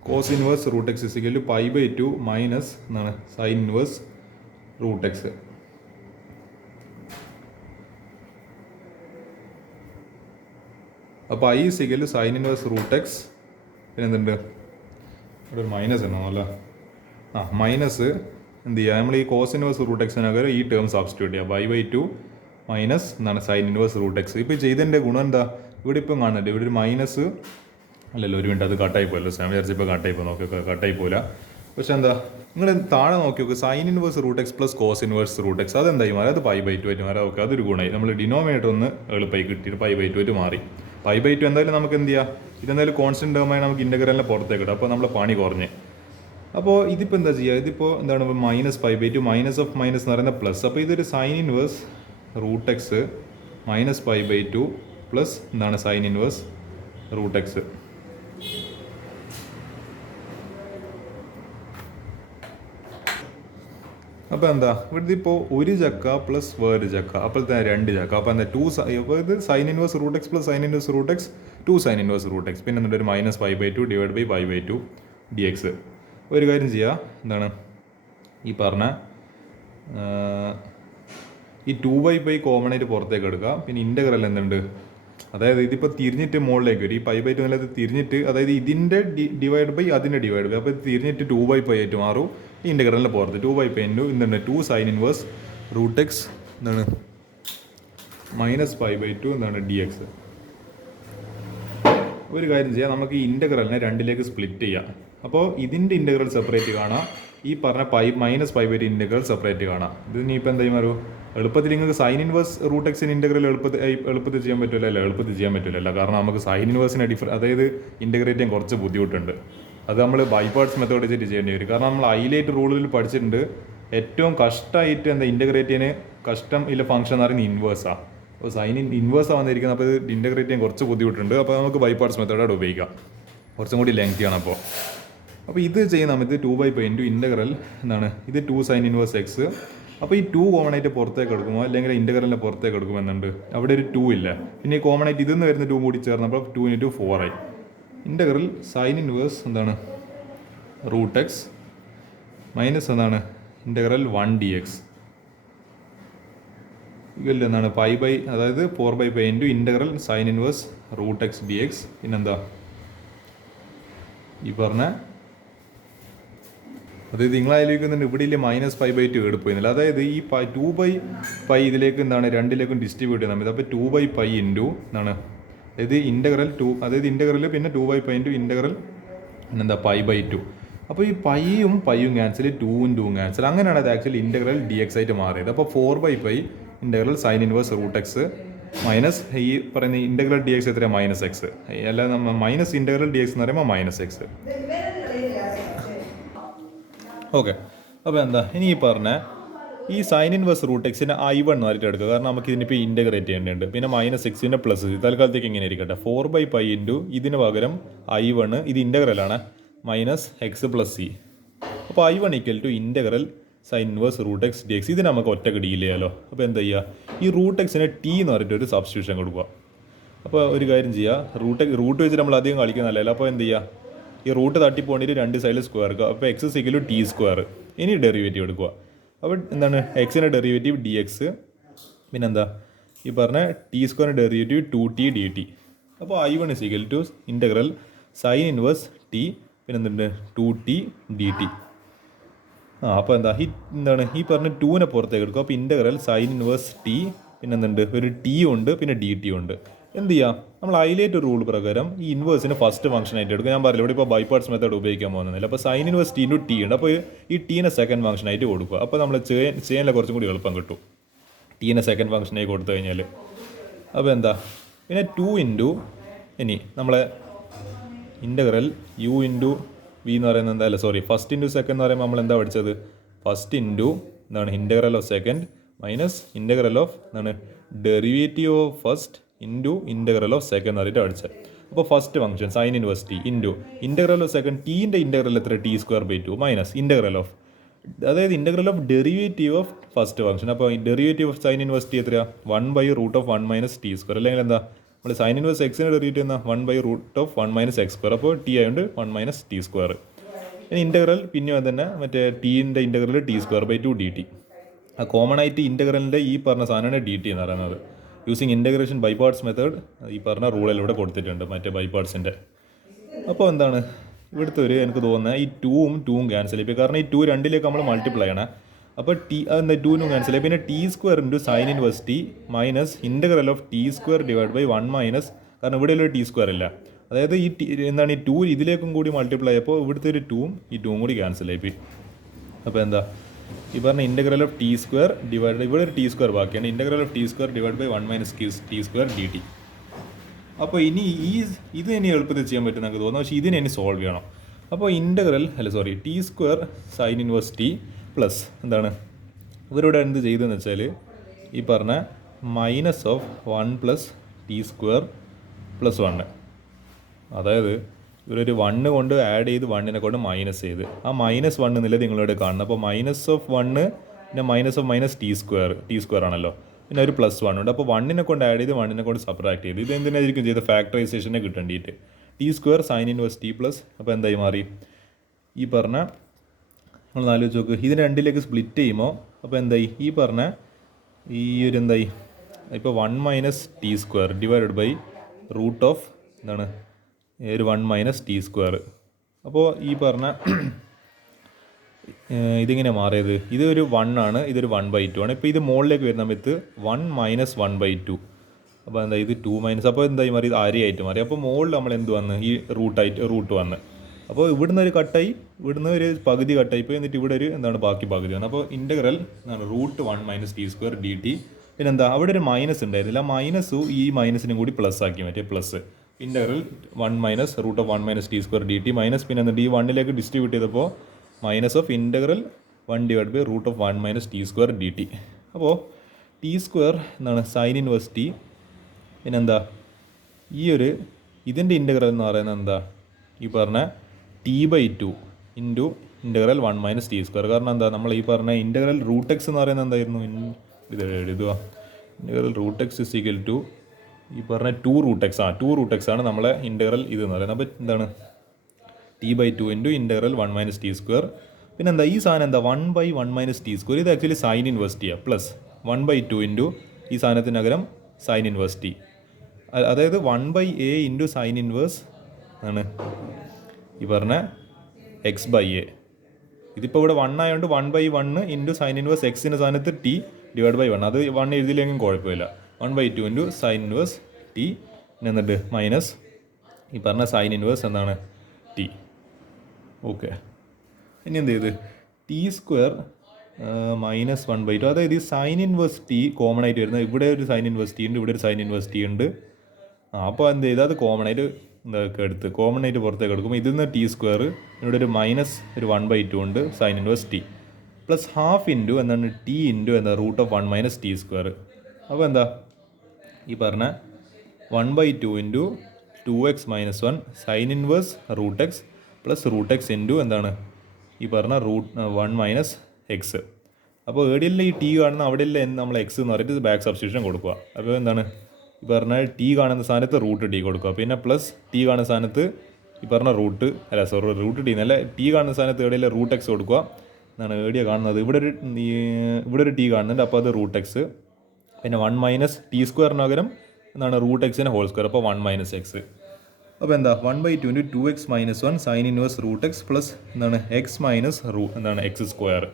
cos inverse root x is equal π/2 minus sine inverse root x. അപ്പോൾ i is equal sine inverse root x. പിന്നെ എന്തുണ്ട് ഇവിടെ ഒരു മൈനസ് ഉണ്ടോ അല്ല, മൈനസ് എന്ത് ചെയ്യുക, നമ്മൾ ഈ കോസ് ഇൻവേഴ്സ് റൂട്ട് എക്സിനകരം ഈ ടേം സബ്സ്റ്റിറ്റ്യൂട്ട് ചെയ്യുക. π/2 minus sine inverse root x. ഇപ്പോൾ ചെയ്തതിൻ്റെ ഗുണം എന്താ, ഇവിടെ ഇപ്പം കാണുന്നുണ്ട് ഇവിടെ ഒരു മൈനസ് അല്ലല്ലോ, ഒരു മിനിറ്റ് അത് കട്ടായി പോയല്ലോ. ഞാൻ വിചാരിച്ചപ്പോൾ കട്ടായി പോയി, നോക്കി കട്ടായി പോയില്ല. പക്ഷെ എന്താ നിങ്ങൾ താഴെ നോക്കി നോക്ക്, sine inverse root x plus cos inverse root x അതെന്തായി മാറി, അത് π/2 ആയിട്ട് മാറി. ഓക്കെ, അതൊരു ഗുണമായി. നമ്മൾ ഡിനോമിനേറ്റർ ഒന്ന് എളുപ്പമായി കിട്ടിയിട്ട് π/2 ആയിട്ട് മാറി. π/2 എന്തായാലും നമുക്ക് എന്ത് ചെയ്യാം, ഇതെന്തായാലും കോൺസ്റ്റന്റ് ടേമായി നമുക്ക് ഇൻ്റഗ്രലിനെ പുറത്തേക്ക് ഇടാം. അപ്പോൾ നമ്മൾ പണി കുറഞ്ഞ്. അപ്പോൾ ഇതിപ്പോൾ എന്താ ചെയ്യുക, ഇതിപ്പോൾ മൈനസ് π/2 മൈനസ് ഓഫ് മൈനസ് എന്ന് പറയുന്നത് പ്ലസ്. അപ്പോൾ ഇതൊരു sine inverse root x minus π/2 plus sine inverse root x. അപ്പോൾ എന്താ ഇവിടുത്തെ ഇപ്പോൾ ഒരു ചക്ക പ്ലസ് വേറൊരു ചക്ക, അപ്പോൾ 2 ചക്ക. അപ്പോൾ എന്താ 2 ഇത് sine inverse root x plus sine inverse root x two sine inverse root x പിന്നെ എന്നിട്ട് ഒരു minus pi by two divide by pi by two d x. ഒരു കാര്യം ചെയ്യുക, എന്താണ് ഈ പറഞ്ഞ ഈ 2/π കോമൺ ആയിട്ട് പുറത്തേക്ക് എടുക്കുക. പിന്നെ ഇൻ്റഗ്രൽ എന്തുണ്ട്, അതായത് ഇതിപ്പോൾ തിരിഞ്ഞിട്ട് മുകളിലേക്ക് വരും. ഈ പൈ ബൈ ടു എന്നുള്ളത് തിരിഞ്ഞിട്ട്, അതായത് ഇതിൻ്റെ ഡിവൈഡ് ബൈ അതിൻ്റെ ഡിവൈഡ് ബൈ, അപ്പോൾ ഇത് തിരിഞ്ഞിട്ട് 2/π ആയിട്ട് മാറും. ഈ ഇൻ്റഗ്രലിൻ്റെ പുറത്ത് 2/π ഇൻറ്റു എന്തുണ്ട് two sine inverse root x എന്താണ് മൈനസ് പൈ ബൈ ടു എന്താണ് ഡി എക്സ്. ഒരു കാര്യം ചെയ്യാം, നമുക്ക് ഈ ഇൻ്റഗ്രലിനെ രണ്ടിലേക്ക് സ്പ്ലിറ്റ് ചെയ്യാം. അപ്പോൾ ഇതിൻ്റെ ഇൻ്റഗ്രൽ സെപ്പറേറ്റ് കാണാം, ഈ പറഞ്ഞ minus pi by two integral separate കാണാം. ഇത് ഇനിയിപ്പോൾ എന്താ ചെയ്യുമാറു, എളുപ്പത്തിൽ നിങ്ങൾക്ക് സൈൻ ഇൻവേഴ്സ് റൂട്ട് എക്സിന് ഇൻ്റഗ്രൽ എളുപ്പത്തിൽ ചെയ്യാൻ പറ്റില്ലല്ലോ. എളുപ്പത്തിൽ ചെയ്യാൻ പറ്റില്ലല്ലോ, കാരണം നമുക്ക് സൈൻ ഇൻവേഴ്സിനെ അതായത് ഇൻ്റഗ്രേറ്റ് ചെയ്യാൻ കുറച്ച് ബുദ്ധിമുട്ടുണ്ട്. അത് നമ്മൾ ബൈ പാർട്സ് മെത്തേഡ് വെച്ചിട്ട് ചെയ്യേണ്ടി വരും. കാരണം നമ്മൾ ഹൈലൈറ്റ് റൂളിൽ പഠിച്ചിട്ടുണ്ട്, ഏറ്റവും കഷ്ടമായിട്ട് എന്താ ഇൻ്റഗ്രേറ്റ് ചെയ്യാൻ കഷ്ടം ഇല്ല ഫംഗ്ഷൻ എന്ന് പറയുന്നത് ഇൻവേഴ്സാണ്. അപ്പോൾ സൈൻ ഇൻവേഴ്സാണ് വന്നിരിക്കുന്നത്. അപ്പോൾ ഇത് ഇൻ്റഗ്രേറ്റ് ചെയ്യാൻ കുറച്ച് ബുദ്ധിമുട്ടുണ്ട്. അപ്പോൾ നമുക്ക് ബൈ പാർട്സ് മെത്തേഡായിട്ട് ഉപയോഗിക്കാം, കുറച്ചും കൂടി ലെങ്തിയാണ്. അപ്പോൾ ഇത് ചെയ്യുന്ന സമയത്ത് 2/π ഇൻറ്റു ഇൻ്റഗ്രൽ എന്താണ് ഇത് 2 സൈൻ ഇൻവേഴ്സ് എക്സ്. അപ്പോൾ ഈ 2 കോമൺ ആയിട്ട് പുറത്തേക്ക് എടുക്കുമോ അല്ലെങ്കിൽ ഇൻ്റഗ്രലിൻ്റെ പുറത്തേക്ക് എടുക്കുമെന്നുണ്ട്. അവിടെ ഒരു 2 ഇല്ല, പിന്നെ ഈ കോമൺ ആയിട്ട് ഇതിൽ നിന്ന് വരുന്ന 2 കൂടി ചേർന്നപ്പോൾ 2 ഇൻറ്റു 4 ആയി. ഇൻ്റഗ്രൽ സൈൻ ഇൻവേഴ്സ് എന്താണ് റൂട്ട് എക്സ് മൈനസ് എന്താണ് ഇൻ്റഗ്രൽ 1 ഡി എക്സ് ഇല്ല എന്താണ് പൈ ബൈ, അതായത് 4/π into integral sine inverse root x d x. പിന്നെന്താ ഈ പറഞ്ഞ, അതായത് നിങ്ങളാലോചിക്കുന്നുണ്ട് ഇവിടെ ഇല്ലേ മൈനസ് പൈ ബൈ ടു എടുപ്പോയില്ല. അതായത് ഈ 2/π ഇതിലേക്ക് എന്താണ് രണ്ടിലേക്കും ഡിസ്ട്രിബ്യൂട്ട് ചെയ്യാൻ പറ്റും. അപ്പോൾ 2/π ഇൻറ്റു എന്താണ്, അതായത് ഇൻ്റഗ്രൽ 2, അതായത് ഇൻ്റഗ്രൽ പിന്നെ 2/π ഇൻറ്റു ഇൻ്റഗ്രൽ എന്താ പൈ ബൈ 2. അപ്പോൾ ഈ പൈയും ക്യാൻസൽ, 2ഉം 2ഉം ക്യാൻസൽ. അങ്ങനെയാണ് അത് ആക്ച്വലി ഇൻ്റഗ്രൽ ഡി എക്സ് ആയിട്ട് മാറിയത്. അപ്പോൾ 4/π integral sine inverse root x minus ഈ പറയുന്ന ഇൻ്റഗ്രൽ ഡി എക്സ് എത്രയാണ് മൈനസ് എക്സ്, അല്ലാതെ നമ്മൾ മൈനസ് ഇൻ്റഗ്രൽ ഡി എക്സ് എന്ന് പറയുമ്പോൾ മൈനസ് എക്സ്. ഓക്കെ, അപ്പോൾ എന്താ ഇനി ഈ പറഞ്ഞ ഈ സൈൻ ഇൻവേഴ്സ് റൂട്ട് എക്സിൻ്റെ I1 എന്ന് പറഞ്ഞിട്ട് എടുക്കുക. കാരണം നമുക്ക് ഇതിനിപ്പോൾ ഇൻ്റഗ്രേറ്റ് ചെയ്യേണ്ടതുണ്ട്. പിന്നെ മൈനസ് എക്സിൻ്റെ പ്ലസ് തൽക്കാലത്തേക്ക് ഇങ്ങനെ ഇരിക്കട്ടെ. 4/π ഇൻറ്റു ഇതിന് പകരം I1, ഇത് ഇൻ്റഗ്രലാണ്, മൈനസ് എക്സ് പ്ലസ് സി. അപ്പോൾ I1 equal to integral sine inverse root x d x. ഇത് നമുക്ക് ഒറ്റക്ക് ഡീൽ ചെയ്യാമല്ലോ. അപ്പോൾ എന്താ ചെയ്യുക, ഈ റൂട്ട് എക്സിനെ ടി എന്ന് പറഞ്ഞിട്ട് ഒരു സബ്സ്റ്റിറ്റ്യൂഷൻ കൊടുക്കുക. അപ്പോൾ ഒരു കാര്യം ചെയ്യുക, റൂട്ട് വെച്ചിട്ട് നമ്മൾ അധികം കളിക്കുന്നതല്ല. അപ്പോൾ എന്ത് ചെയ്യുക, ഈ റൂട്ട് തട്ടിപ്പോണ്ടിട്ട് രണ്ട് സൈഡിൽ സ്ക്വയർ എടുക്കുക. അപ്പോൾ എക്സ് സിക്കലു ടി സ്ക്വയർ. ഇനി ഡെറിവേറ്റീവ് എടുക്കുക. അപ്പോൾ എന്താണ് എക്സിൻ്റെ ഡെറിവേറ്റീവ് ഡി എക്സ്, പിന്നെന്താ ഈ പറഞ്ഞ ടി സ്ക്വയറിൻ്റെ ഡെറിവേറ്റീവ് 2t dt. അപ്പോൾ I1 is equal to integral sine inverse t പിന്നെന്തുണ്ട് 2t dt. അപ്പോൾ എന്താ എന്താണ് ഈ പറഞ്ഞ 2നെ പുറത്തേക്ക് എടുക്കുക. അപ്പോൾ ഇൻ്റഗ്രൽ സൈൻ ഇൻവേഴ്സ് ടി പിന്നെന്തുണ്ട് ഒരു ടി ഉണ്ട് പിന്നെ ഡി ടി ഉണ്ട്. എന്ത് ചെയ്യാം, നമ്മൾ ഹൈലൈറ്റ് റൂൾ പ്രകാരം ഈ ഇൻവേഴ്സിന് ഫസ്റ്റ് ഫംഗ്ഷൻ ആയിട്ട് എടുക്കുക. ഞാൻ പറയില്ല ഇവിടെ ഇപ്പോൾ ബൈ പാർട്സ് മെത്തേഡ് ഉപയോഗിക്കാൻ പോകുന്നില്ല. അപ്പോൾ sign inverse t into T ഉണ്ട്. അപ്പോൾ ഈ ടീനെ സെക്കൻഡ് ഫംഗ്ഷൻ ആയിട്ട് കൊടുക്കുക. അപ്പോൾ നമ്മൾ ചെയ്യാനുള്ള കുറച്ചും കൂടി എളുപ്പം കിട്ടും ടീനെ സെക്കൻഡ് ഫംഗ്ഷനായി കൊടുത്തു കഴിഞ്ഞാൽ. അപ്പോൾ എന്താ പിന്നെ 2 ഇൻറ്റു ഇനി നമ്മളെ ഇൻ്റഗ്രൽ യു ഇൻറ്റു വി എന്ന് പറയുന്നത് എന്തായാലും ഫസ്റ്റ് ഇൻറ്റു സെക്കൻഡ് എന്ന് പറയുമ്പോൾ നമ്മൾ എന്താ പഠിച്ചത്, ഫസ്റ്റ് ഇൻറ്റു എന്താണ് integral of second minus integral of എന്താണ് derivative of first into integral of second എന്ന് പറഞ്ഞിട്ട് പഠിച്ചത്. അപ്പോൾ first function sine inverse t into integral of second ടീൻ്റെ ഇൻ്റഗ്രൽ എത്ര t square by 2 minus integral of, അതായത് integral of derivative of first function. അപ്പോൾ derivative of sine inverse t എത്രയാണ് 1/√(1 - t square). അല്ലെങ്കിൽ എന്താ നമ്മൾ സൈൻ ഇൻവേഴ്സ് എക്സിനെ ഡെറിവേറ്റീവ് ചെയ്യുന്ന 1/√(1 - x square). അപ്പോൾ ടി ആയതുകൊണ്ട് 1 - t സ്ക്വയർ. ഇനി ഇൻ്റഗ്രൽ പിന്നെ തന്നെ മറ്റേ ടീൻ്റെ integral t square by 2 dt. ആ കോമൺ ആയിട്ട് ഇൻ്റഗ്രലിൻ്റെ ഈ പറഞ്ഞ സാധനമാണ് dt എന്ന് പറയുന്നത്. Using integration by parts method ഈ പറഞ്ഞ റൂളിലൂടെ കൊടുത്തിട്ടുണ്ട് മറ്റേ ബൈ പാർട്സിൻ്റെ. അപ്പോൾ എന്താണ് ഇവിടുത്തെ ഒരു എനിക്ക് തോന്നുന്നത് ഈ 2ഉം ക്യാൻസൽ ചെയ്യും. കാരണം ഈ 2 രണ്ടിലേക്ക് നമ്മൾ മൾട്ടിപ്ലൈ ആണ്. അപ്പോൾ ടി എന്താ 2നും ക്യാൻസൽ ചെയ്യും. പിന്നെ t square into sine inverse t minus integral of t square divide by 1 minus, കാരണം ഇവിടെ ഒരു ടി സ്ക്വയർ ഇല്ല. അതായത് ഈ എന്താണ് ഈ 2 ഇതിലേക്കും കൂടി മൾട്ടിപ്ലൈ അപ്പോൾ ഇവിടുത്തെ ഒരു 2ഉം കൂടി ക്യാൻസൽ ആയിപ്പോയി. അപ്പോൾ എന്താ ഈ പറഞ്ഞ integral of t square divide ഇവിടെ ഒരു ടി സ്ക്വയർ ബാക്കിയാണ്. Integral of t square divide by 1 - t square dt. അപ്പോൾ ഇനി ഇത് ഇനി എളുപ്പത്തിൽ ചെയ്യാൻ പറ്റും എനിക്ക് തോന്നുന്നു. പക്ഷേ ഇതിനെ ഇനി സോൾവ് ചെയ്യണം. അപ്പോൾ integral t square sine inverse T plus എന്താണ് ഇവരോട് എന്ത് ചെയ്തതെന്ന് വെച്ചാൽ ഈ പറഞ്ഞ minus of 1 + t square plus 1, അതായത് ഇവരൊരു 1 കൊണ്ട് ആഡ് ചെയ്ത് 1നെ കൊണ്ട് മൈനസ് ചെയ്ത് ആ -1 എന്നുള്ളത് നിങ്ങളിവിടെ കാണുന്നത്. അപ്പോൾ മൈനസ് ഓഫ് 1 പിന്നെ minus of minus T square ആണല്ലോ. പിന്നെ ഒരു +1 ഉണ്ട്. അപ്പോൾ 1നെ കൊണ്ട് ആഡ് ചെയ്ത് 1നെ കൊണ്ട് സബ്ട്രാക്ട് ചെയ്ത് ഇത് എന്തിനായിരിക്കും ചെയ്ത് ഫാക്ടറൈസേഷനെ കിട്ടേണ്ടിയിട്ട് t² sin inverse t plus അപ്പോൾ എന്തായി മാറി ഈ പറഞ്ഞ നമ്മൾ ആലോചിച്ച് നോക്ക് ഇതിന് രണ്ടിലേക്ക് സ്പ്ലിറ്റ് ചെയ്യുമ്പോൾ അപ്പോൾ എന്തായി ഈ പറഞ്ഞ ഈ ഒരു എന്തായി ഇപ്പോൾ 1 - t² divided by root of എന്താണ് ഒരു 1 - t². അപ്പോൾ ഈ പറഞ്ഞ ഇതിങ്ങനെ മാറിയത് ഇത് ഒരു 1 ആണ്, ഇതൊരു 1/2 ആണ്. ഇപ്പോൾ ഇത് മുകളിലേക്ക് വരുന്ന സമയത്ത് 1 - 1/2 അപ്പോൾ എന്താ ഇത് 2 - അപ്പോൾ എന്തായി മാറി ഇത് അരയായിട്ട് മാറി. അപ്പോൾ മുകളിൽ നമ്മൾ എന്ത് വന്ന് ഈ റൂട്ട് വന്ന് അപ്പോൾ ഇവിടുന്ന് ഒരു കട്ടായി ഇവിടുന്ന് ഒരു പകുതി കട്ടായി പോയി എന്നിട്ട് ഇവിടെ ഒരു എന്താണ് ബാക്കി പകുതി വന്നു. അപ്പോൾ ഇൻ്റഗ്രൽ എന്താണ് √1 - t² dt. പിന്നെന്താ അവിടെ ഒരു മൈനസ് ഉണ്ടായിരുന്നില്ല, മൈനസും ഈ മൈനസിനും കൂടി പ്ലസ് ആക്കി മറ്റേ plus integral 1 - √1 - t² dt minus പിന്നെ എന്തുണ്ട് ഈ 1ലേക്ക് ഡിസ്ട്രിബ്യൂട്ട് ചെയ്തപ്പോൾ minus of integral 1 / √1 - t² dt. അപ്പോൾ t² എന്താണ് സൈൻ ഇൻവേഴ്സ് t. പിന്നെന്താ ഈ ഒരു ഇതിൻ്റെ ഇൻ്റഗ്രൽ എന്ന് പറയുന്നത് എന്താ ഈ പറഞ്ഞ t/2 ഇൻറ്റു ഇൻ്റഗ്രൽ 1 - t². കാരണം എന്താ നമ്മൾ ഈ പറഞ്ഞ ഇൻ്റഗ്രൽ √x എന്ന് പറയുന്നത് എന്തായിരുന്നു ഇത് എഴുതുക ഇൻ്റഗ്രൽ √x = ഈ പറഞ്ഞ 2√x 2√x ആണ് നമ്മളെ ഇൻ്റഗ്രൽ ഇത് എന്ന് പറയുന്നത്. അപ്പോൾ എന്താണ് t/2 ഇൻറ്റു ഇൻ്റഗ്രൽ 1 - t². പിന്നെ എന്താ ഈ സാധനം എന്താ 1/1 - t². ഇത് actually sign inverse T plus 1/2 into ഈ സാധനത്തിനകരം സൈൻ ഇൻവേഴ്സ് ടി, അതായത് 1/a ഇൻറ്റു സൈൻ ഇൻവേഴ്സ് ആണ് ഈ പറഞ്ഞ x/a. ഇതിപ്പോൾ ഇവിടെ 1 ആയതുകൊണ്ട് 1/1 ഇൻറ്റു സൈൻ ഇൻവേഴ്സ് എക്സിൻ്റെ സ്ഥാനത്ത് t ഡിവൈഡ് ബൈ 1. അത് 1 എഴുതിയില്ലെങ്കിലും കുഴപ്പമില്ല. 1/2 ഇൻറ്റു സൈൻ ഇൻവേഴ്സ് t പിന്നെ എന്നിട്ട് മൈനസ് ഈ പറഞ്ഞ സൈൻ ഇൻവേഴ്സ് എന്താണ് t. ഓക്കെ, ഇനി എന്ത് ചെയ്ത് t² - 1/2 അതായത് ഈ സൈൻ ഇൻവേഴ്സ് t കോമൺ ആയിട്ട് വരുന്നത് ഇവിടെ ഒരു സൈൻ ഇൻവേഴ്സ് t ഉണ്ട്, ഇവിടെ ഒരു സൈൻ ഇൻവേഴ്സ് t ഉണ്ട്. അപ്പോൾ എന്ത് ചെയ്താൽ അത് കോമൺ ആയിട്ട് എന്തൊക്കെ എടുത്ത് കോമൺ ആയിട്ട് പുറത്തേക്ക് എടുക്കുമ്പോൾ ഇതിൽ നിന്ന് t² ഇവിടെ ഒരു മൈനസ് ഒരു 1/2 ഉണ്ട് sine inverse t plus half into എന്താണ് t ഇൻറ്റു എന്താ √1 - t². അപ്പോൾ എന്താ ഈ പറഞ്ഞ 1/2 into 2x - 1 sine inverse √x plus √x into എന്താണ് ഈ പറഞ്ഞ √1 - x. അപ്പോൾ എവിടെയല്ല ഈ t കാണുന്ന അവിടെയല്ല നമ്മൾ x എന്ന് പറഞ്ഞിട്ട് ബാക്ക് സബ്സ്റ്റിറ്റ്യൂഷൻ കൊടുക്കുക. അപ്പോൾ എന്താണ് ഈ പറഞ്ഞ t കാണുന്ന സ്ഥാനത്ത് √t കൊടുക്കുക, പിന്നെ പ്ലസ് t കാണുന്ന സ്ഥാനത്ത് ഈ പറഞ്ഞ √t എന്നല്ല t കാണുന്ന സ്ഥാനത്ത് എവിടെയല്ല √x കൊടുക്കുക എന്നാണ് എവിടെയാ കാണുന്നത്. ഇവിടെ ഒരു t കാണുന്നുണ്ട്, അപ്പോൾ അത് √x. പിന്നെ 1 - t² പകരം എന്താണ് √x ഹോൾ സ്ക്വയർ, അപ്പോൾ 1 - x. അപ്പോൾ എന്താ 1/2 into 2x - 1 sine inverse √x plus എന്താണ് x മൈനസ് എന്താണ് x².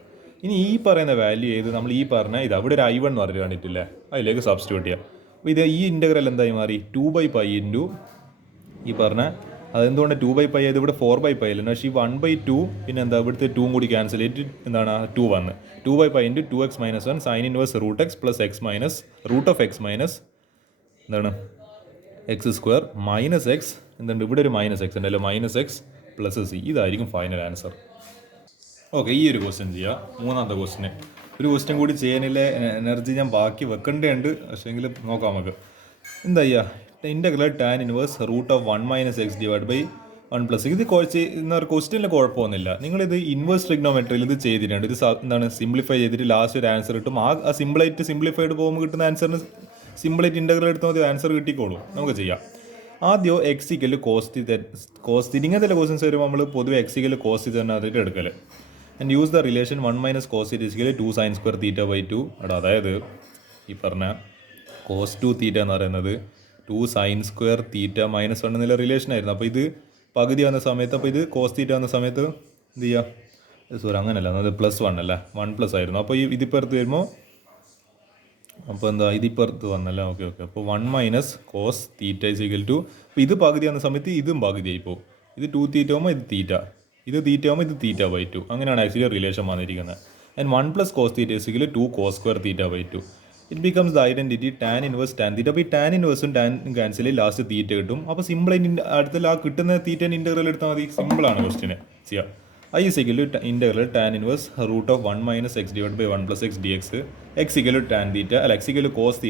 ഇനി ഈ പറയുന്ന വാല്യൂ ചെയ്ത് നമ്മൾ ഈ പറഞ്ഞ ഇത് അവിടെ ഒരു i1 എന്ന് പറഞ്ഞിട്ട് കണ്ടിട്ടില്ലേ, അതിലേക്ക് സബ്സ്റ്റിറ്റ്യൂട്ട് ചെയ്യാം. അപ്പോൾ ഇത് ഈ ഇൻ്റഗ്രൽ എന്തായി മാറി 2/π ഇൻറ്റു ഈ പറഞ്ഞ അതെന്തുകൊണ്ട് 2/π ആയത് ഇവിടെ 4/π അല്ലേ, പക്ഷേ ഈ 1/2 പിന്നെ എന്താ ഇവിടുത്തെ 2 കൂടി ക്യാൻസൽ ചെയ്തിട്ട് എന്താണ് 2 വന്ന് 2/π ഇൻറ്റു 2x - 1 sine inverse √x plus x minus √x minus എന്താണ് x² മൈനസ് x എന്തുണ്ട് ഇവിടെ ഒരു -x ഉണ്ടല്ലോ -x പ്ലസ് c. ഇതായിരിക്കും ഫൈനൽ ആൻസർ. ഓക്കെ, ഈ ഒരു ക്വസ്റ്റ്യൻ ചെയ്യാം. മൂന്നാമത്തെ ക്വസ്റ്റ്യന് ഒരു ക്വസ്റ്റ്യൻ കൂടി ചെയ്യാനില്ലേ എനർജി ഞാൻ ബാക്കി വെക്കേണ്ടതുണ്ട്, പക്ഷേങ്കിൽ നോക്കാം നമുക്ക്. എന്താ ചെയ്യുക integral tan inverse √1 - x divide by 1 + ഇത് എന്താ പറയുക ക്വസ്റ്റ്യനിൽ കുഴപ്പമൊന്നുമില്ല. നിങ്ങളിത് ഇൻവേഴ്സ് ട്രിഗ്നോമെട്രിയിൽ ഇത് ചെയ്തിട്ടുണ്ട്. ഇത് എന്താണ് സിംപ്ലിഫൈ ചെയ്തിട്ട് ലാസ്റ്റ് ഒരു ആൻസർ കിട്ടും. ആ സിംപ്ലിഫൈഡ് പോകുമ്പോൾ കിട്ടുന്ന ആൻസറിന് സിമ്പിളായിട്ട് ഇൻ്റഗ്രൽ എടുത്താൽ മതി, ആൻസർ കിട്ടിക്കോളൂ. നമുക്ക് ചെയ്യാം. ആദ്യം x കോസ്തി ഇങ്ങനത്തെ ക്വസ്റ്റ്യൻസ് വരുമ്പോൾ നമ്മൾ പൊതുവെ x കോസ്തി തന്നെ അതിട്ട് എടുക്കൽ. And use the relation 1 - cos 2 sin² θ/2. അതായത് ഈ പറഞ്ഞ cos 2 എന്ന് പറയുന്നത് 2 sin² θ - 1 എന്നുള്ള റിലേഷൻ ആയിരുന്നു. അപ്പോൾ ഇത് പകുതി വന്ന സമയത്ത് അപ്പോൾ ഇത് cos θ വന്ന സമയത്ത് എന്ത് ചെയ്യുക സോറി അങ്ങനെയല്ല, അത് +1 അല്ല 1+ ആയിരുന്നു. അപ്പോൾ ഇതിപ്പോൾ എടുത്ത് വരുമ്പോൾ അപ്പോൾ എന്താ ഇതിപ്പുറത്ത് വന്നല്ല. ഓക്കെ അപ്പോൾ 1 - cos θ = അപ്പോൾ ഇത് പകുതി വന്ന സമയത്ത് ഇതും പകുതിയായി പോകും. ഇത് 2 θ ആകുമ്പോൾ ഇത് θ, ഇത് θ ആകുമ്പോൾ ഇത് θ/2. അങ്ങനെയാണ് ആക്ച്വലി റിലേഷൻ വന്നിരിക്കുന്നത്. And 1 + cos θ = 2 cos² θ/2. It becomes the identity tan inverse tan theta. അപ്പോൾ ഈ ടാൻ ഇൻവേഴ്സും ടാൻ ക്യാൻസൽ ലാസ്റ്റ് തീറ്റ കിട്ടും. അപ്പോൾ സിമ്പിളായിട്ട് അടുത്തുള്ള ആ കിട്ടുന്ന തീറ്റേൻ്റെ ഇൻ്റഗ്രൽ എടുത്താൽ മതി. സിമ്പിളാണ് ക്വസ്റ്റ്യന് ചെയ്യാം. I = integral tan inverse √1 - x divided by 1 + x dx. x = tan θ അല്ല x = cos θ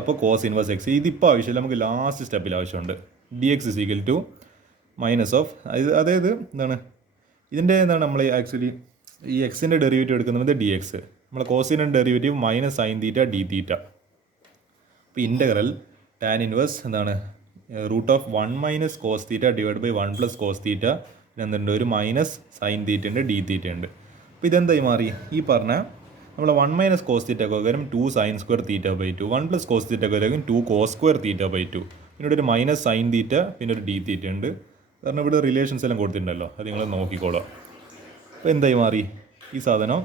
അപ്പോൾ cos ഇൻവേഴ്സ് x. ഇതിപ്പോൾ ആവശ്യമില്ല, നമുക്ക് ലാസ്റ്റ് സ്റ്റെപ്പിൽ ആവശ്യമുണ്ട്. dx = മൈനസ് ഓഫ് അതായത് എന്താണ് ഇതിൻ്റെ എന്താണ് നമ്മൾ ആക്ച്വലി ഈ എക്സിൻ്റെ ഡെറിവേറ്റീവ് എടുക്കുന്നത് dx നമ്മളെ കോസിൻ്റെ derivative minus sine theta d theta. അപ്പോൾ ഇൻ്റഗ്രൽ ടാൻ ഇൻവേഴ്സ് എന്താണ് root of 1 minus cos theta divide by 1 plus cos theta, പിന്നെ എന്തുണ്ട് ഒരു മൈനസ് സൈൻ തീറ്റ ഉണ്ട് ഡി തീറ്റ ഉണ്ട്. അപ്പോൾ ഇതെന്തായി മാറി? ഈ പറഞ്ഞ നമ്മൾ 1 മൈനസ് കോസ് തീറ്റയ്ക്ക് പകരം 2 sine square theta by 2, 1 plus cos തീറ്റയ്ക്ക് പകരം 2 കോസ് സ്ക്വയർ തീറ്റ ബൈ 2, പിന്നെ ഒരു മൈനസ് സൈൻ തീറ്റ പിന്നെ ഒരു ഡി തീറ്റ ഉണ്ട്. കാരണം ഇവിടെ റിലേഷൻസ് എല്ലാം കൊടുത്തിട്ടുണ്ടല്ലോ, അത് നിങ്ങൾ നോക്കിക്കോളാം. അപ്പോൾ എന്തായി മാറി ഈ സാധനം?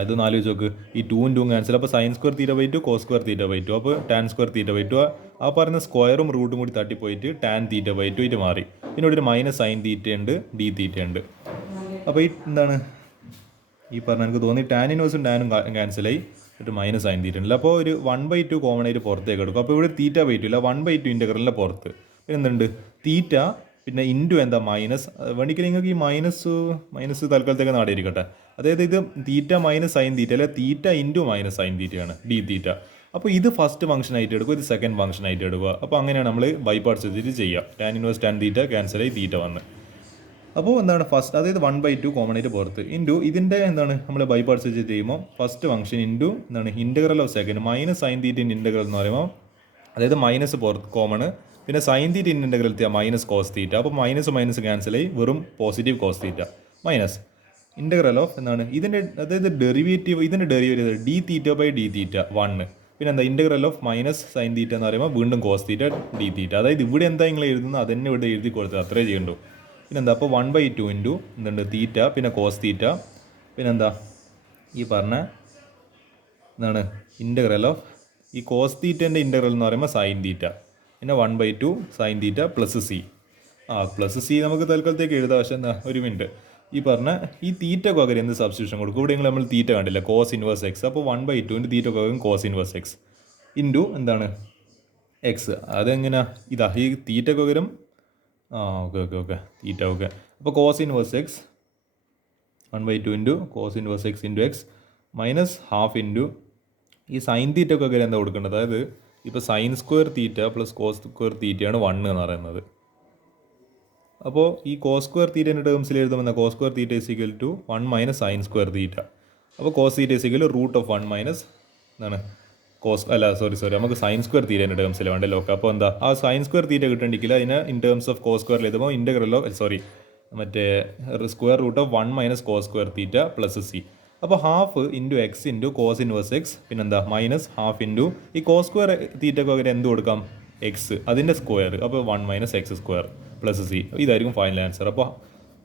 അത് ആലോചിച്ച് നോക്ക്, ഈ 2 ക്യാൻസൽ, അപ്പോൾ sine square theta by 2 cos square theta by 2, അപ്പോൾ ടാൻ സ്ക്വയർ തീറ്റ ബൈ 2, ആ പറയുന്ന സ്ക്വയറും റൂട്ടും കൂടി തട്ടിപ്പോയിട്ട് ടാൻ തീറ്റ ബൈ 2 ഇത് മാറി. പിന്നെ ഇവിടെ ഒരു മൈനസ് സൈൻ തീറ്റ ഉണ്ട് ഡി തീറ്റ ഉണ്ട്. അപ്പോൾ ഈ എന്താണ് ഈ പറഞ്ഞ എനിക്ക് തോന്നി ടാൻ ഇൻവേഴ്സും ടാനും ക്യാൻസലായി, എന്നിട്ട് മൈനസ് സൈൻ തീറ്റ ഉണ്ടല്ലോ. അപ്പോൾ ഒരു 1/2 കോമൺ ആയിട്ട് പുറത്തേക്ക് എടുക്കും. അപ്പോൾ ഇവിടെ തീറ്റ ബൈ 2 ഇല്ല, 1/2 ഇൻ്റഗ്രലിൻ്റെ പുറത്ത്. പിന്നെ എന്തുണ്ട് തീറ്റ, പിന്നെ ഇൻറ്റു എന്താ മൈനസ്, വേണമെങ്കിൽ നിങ്ങൾക്ക് ഈ മൈനസ് തൽക്കാലത്തേക്ക് നാടിയിരിക്കട്ടെ. അതായത് ഇത് തീറ്റ മൈനസ് സൈൻ തീറ്റ അല്ലെ, തീറ്റ ഇൻറ്റു മൈനസ് സൈൻ തീറ്റയാണ് ഡി തീറ്റ. അപ്പോൾ ഇത് ഫസ്റ്റ് ഫംഗ്ഷൻ ആയിട്ട് എടുക്കുക, ഇത് സെക്കൻഡ് ഫംഗ്ഷൻ ആയിട്ട് എടുക്കുക. അപ്പോൾ അങ്ങനെയാണ് നമ്മൾ ബൈ പാർട്സ് വെച്ചിട്ട് ചെയ്യുക. ടാൻ ഇൻവേഴ്സ് ടാൻ തീറ്റ ക്യാൻസലായി തീറ്റ വന്ന്. അപ്പോൾ എന്താണ് ഫസ്റ്റ്, അതായത് 1/2 കോമൺ ആയിട്ട് പുറത്ത് ഇൻറ്റു ഇതിൻ്റെ എന്താണ് നമ്മൾ ബൈ പാർട്സ് വെച്ച് ചെയ്യുമ്പോൾ ഫസ്റ്റ് ഫംഗ്ഷൻ ഇൻറ്റു എന്താണ് integral of second minus sine theta integral എന്ന് പറയുമ്പോൾ, അതായത് മൈനസ് പുറത്ത് കോമൺ, പിന്നെ sine theta integral minus cos theta, അപ്പോൾ മൈനസ് ക്യാൻസലായി വെറും positive cos theta minus integral of എന്താണ് ഇതിൻ്റെ, അതായത് ഇതിൻ്റെ derivative d theta by d theta 1, പിന്നെ എന്താ integral of minus sine theta എന്ന് പറയുമ്പോൾ വീണ്ടും കോസ് തീറ്റ ഡി തീറ്റ. അതായത് ഇവിടെ എന്താ നിങ്ങൾ എഴുതുന്നത് അതന്നെ ഇവിടെ എഴുതി കൊടുത്തത്, അത്രേ ചെയ്യണ്ടു. പിന്നെന്താ അപ്പോൾ 1/2 ഇൻറ്റു എന്തുണ്ട് തീറ്റ പിന്നെ കോസ് തീറ്റ, പിന്നെന്താ ഈ പറഞ്ഞ എന്താണ് ഇൻ്റഗ്രൽ ഓഫ് ഈ കോസ് തീറ്റേൻ്റെ ഇൻ്റഗ്രൽ എന്ന് പറയുമ്പോൾ സൈൻ തീറ്റ, പിന്നെ 1/2 sine theta plus C. Plus C നമുക്ക് തൽക്കാലത്തേക്ക് എഴുതാം, പക്ഷേ എന്താ ഒരു മിനിറ്റ്, ഈ പറഞ്ഞ ഈ തീറ്റക്ക് പകരം എന്ത് സബ്സ്റ്റിറ്റ്യൂഷൻ കൊടുക്കും? ഇവിടെ നമ്മൾ തീറ്റ കണ്ടില്ല, കോസ് ഇൻവേഴ്സ് എക്സ്, അപ്പോൾ 1/2 തീറ്റക്ക് പകരം കോസ് ഇൻവേഴ്സ് എക്സ് ഇൻറ്റു എന്താണ് എക്സ്. അതെങ്ങനെയാ ഇതാ ഈ തീറ്റക്ക് പകരം ഓക്കെ തീറ്റ ഓക്കെ. അപ്പോൾ cos inverse x 1/2 into cos inverse x into x minus half into ഈ സൈൻ തീറ്റക്ക് പകരം എന്താ കൊടുക്കേണ്ടത്? അതായത് ഇപ്പോൾ sine square theta plus cos square തീറ്റയാണ് 1 എന്ന് പറയുന്നത്. അപ്പോൾ ഈ കോസ് സ്ക്വയർ തീറ്റേൻ്റെ ടേംസിൽ എഴുതുമ്പോൾ cos square theta is equal to 1 minus sine square theta. അപ്പോൾ cos theta is equal root of 1 minus എന്താണ് സോറി നമുക്ക് സൈൻ സ്ക്വയർ തീറ്റേൻ്റെ ടേംസിൽ വേണ്ടല്ലോ. ഓക്കെ, അപ്പോൾ എന്താ ആ സൈൻ സ്ക്വയർ തീറ്റ കിട്ടേണ്ടിക്കില്ല, അതിന് ഇൻ ടേംസ് ഓഫ് കോസ് സ്ക്വയറിൽ എഴുതുമ്പോൾ ഇൻ്റഗ്രൽ ഓഫ് മറ്റേ square root of 1 minus cos square theta plus c. അപ്പോൾ half into x into cos inverse x, പിന്നെന്താ മൈനസ് ഹാഫ് ഇൻറ്റു ഈ കോസ് സ്ക്വയർ തീറ്റക്ക് പകരം എന്ത് കൊടുക്കാം? എക്സ് അതിൻ്റെ സ്ക്വയർ, അപ്പോൾ 1 minus x square plus c. ഇതായിരിക്കും ഫൈനൽ ആൻസർ. അപ്പോൾ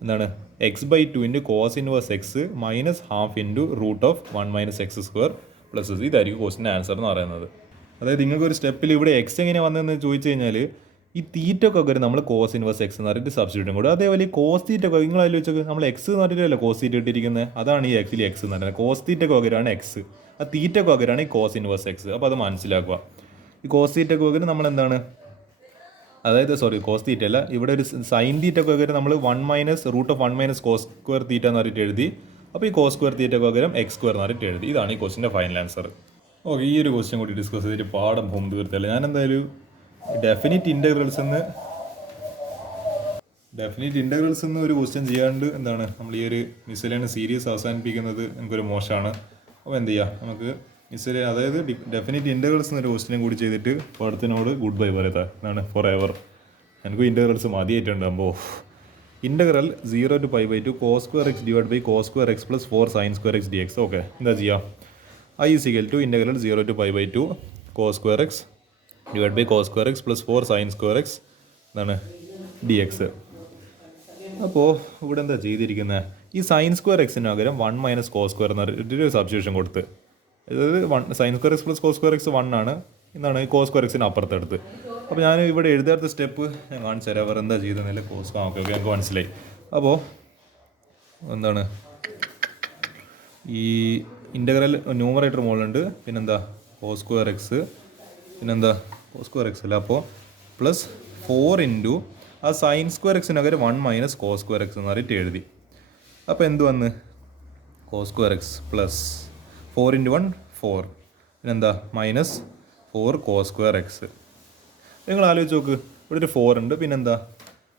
എന്താണ് x/2 into cos inverse x minus half into root of 1 minus x square plus c. ഇതായിരിക്കും ക്വസ്റ്റിൻ്റെ ആൻസർ എന്ന് പറയുന്നത്. അതായത് നിങ്ങൾക്കൊരു സ്റ്റെപ്പിൽ ഇവിടെ എക്സ് എങ്ങനെ വന്നതെന്ന് ചോദിച്ചു കഴിഞ്ഞാൽ ഈ തീറ്റക്കൊക്കെ നമ്മൾ കോസ് ഇൻവേഴ്സ് എക്സ് എന്ന് പറഞ്ഞിട്ട് സബ്സ്റ്റിറ്റ്യൂട്ടും കൂടെ. അതേപോലെ ഈ കോസ് തീറ്റൊക്കെ നിങ്ങൾ അതിൽ വെച്ചൊക്കെ നമ്മൾ എക്സ് എന്ന് പറഞ്ഞിട്ടല്ലേ കോസ് തീറ്റ ഇട്ടിരിക്കുന്നത്, അതാണ് ഈ എക്സിൽ എക്സ് എന്ന് പറയുന്നത്. കോസ് തീറ്റക്ക് പകരമാണ് എക്സ്, ആ തീറ്റക്ക് പകരമാണ് ഈ കോസ് ഇൻവേഴ്സ് എക്സ്. അപ്പോൾ അത് മനസ്സിലാക്കുക. ഈ കോസ് തീറ്റക്ക് പകരം നമ്മൾ എന്താണ്, അതായത് കോസ് തീറ്റ അല്ല, ഇവിടെ ഒരു സൈൻ തീറ്റക്ക് പകരം നമ്മൾ 1 minus root of 1 minus cos square theta എന്ന് പറഞ്ഞിട്ട് എഴുതി. അപ്പോൾ ഈ കോസ് സ്ക്വയർ തീറ്റക്ക് പകരം എക്സ് സ്ക്വയർ എന്ന് പറഞ്ഞിട്ട് എഴുതി. ഇതാണ് ഈ ക്വസ്റ്റിൻ്റെ ഫൈനൽ ആൻസർ. ഓക്കെ, ഈ ഒരു ക്വസ്റ്റ്യൻ കൂടി ഡിസ്കസ് ചെയ്തിട്ട് പാഠം പോകും തീർത്തല്ല. ഞാൻ എന്തായാലും ഡെഫിനിറ്റ് ഇൻ്റഗ്രൽസ് എന്ന് ഒരു ക്വസ്റ്റ്യൻ ചെയ്യാണ്ട് എന്താണ് നമ്മൾ ഈ ഒരു മിസലേനിയസ് സീരീസ് അവസാനിപ്പിക്കുന്നത് എനിക്കൊരു മോശമാണ്. അപ്പോൾ എന്ത് ചെയ്യുക, നമുക്ക് അതായത് ഡെഫിനിറ്റ് ഇൻ്റഗ്രൽസ് എന്നൊരു ക്വസ്റ്റ്യനും കൂടി ചെയ്തിട്ട് പഠിത്തത്തിനോട് ഗുഡ് ബൈ പറയത്താ. എന്താണ് ഫോർ എവർ. എനിക്കും ഇൻ്റഗ്രൽസ് മതിയായിട്ടുണ്ട്. അപ്പോൾ integral 0 to π/2 cos square x divided by cos square x plus 4 sin square x dx. Okay, എന്താ ചെയ്യുക? I is equal to integral 0 to π/2 cos square x divided by cos square x plus 4 sin square x എന്താണ് dx. അപ്പോൾ ഇവിടെ എന്താ ചെയ്തിരിക്കുന്നത്? ഈ sine square എക്സിന് പകരം 1 മൈനസ് കോസ് സ്ക്വയർ എന്ന് പറഞ്ഞിട്ടൊരു സബ്സ്റ്റിറ്റ്യൂഷൻ കൊടുത്ത്, അതായത് sine square x plus cos square x 1 ആണ്, എന്താണ് ഈ കോസ് സ്ക്വയർ എക്സിന് അപ്പുറത്തെടുത്ത്. അപ്പോൾ ഞാൻ ഇവിടെ എഴുതാത്ത സ്റ്റെപ്പ് ഞാൻ കാണിച്ചു തരാം. വേറെ എന്താ ചെയ്തെന്നില്ല ഓക്കെ എനിക്ക് മനസ്സിലായി. അപ്പോൾ എന്താണ് ഈ ഇൻ്റഗ്രൽ ന്യൂമറേറ്റർ മുകളിലുണ്ട്, പിന്നെന്താ കോസ് സ്ക്വയർ എക്സ്, പിന്നെന്താ കോസ് സ്ക്വയർ എക്സ് അല്ല, അപ്പോൾ പ്ലസ് 4 ഇൻറ്റു ആ സൈൻ സ്ക്വയർ എക്സിന് പകരം 1 മൈനസ് കോസ് സ്ക്വയർ എക്സ് എന്ന് പറഞ്ഞിട്ട് എഴുതി. അപ്പോൾ എന്ത് വന്ന് cos square x plus 4 into 1 4, പിന്നെന്താ മൈനസ് 4 കോസ് സ്ക്വയർ എക്സ്. നിങ്ങൾ ആലോചിച്ച് നോക്ക്, ഇവിടെ ഒരു 4 ഉണ്ട്, പിന്നെന്താ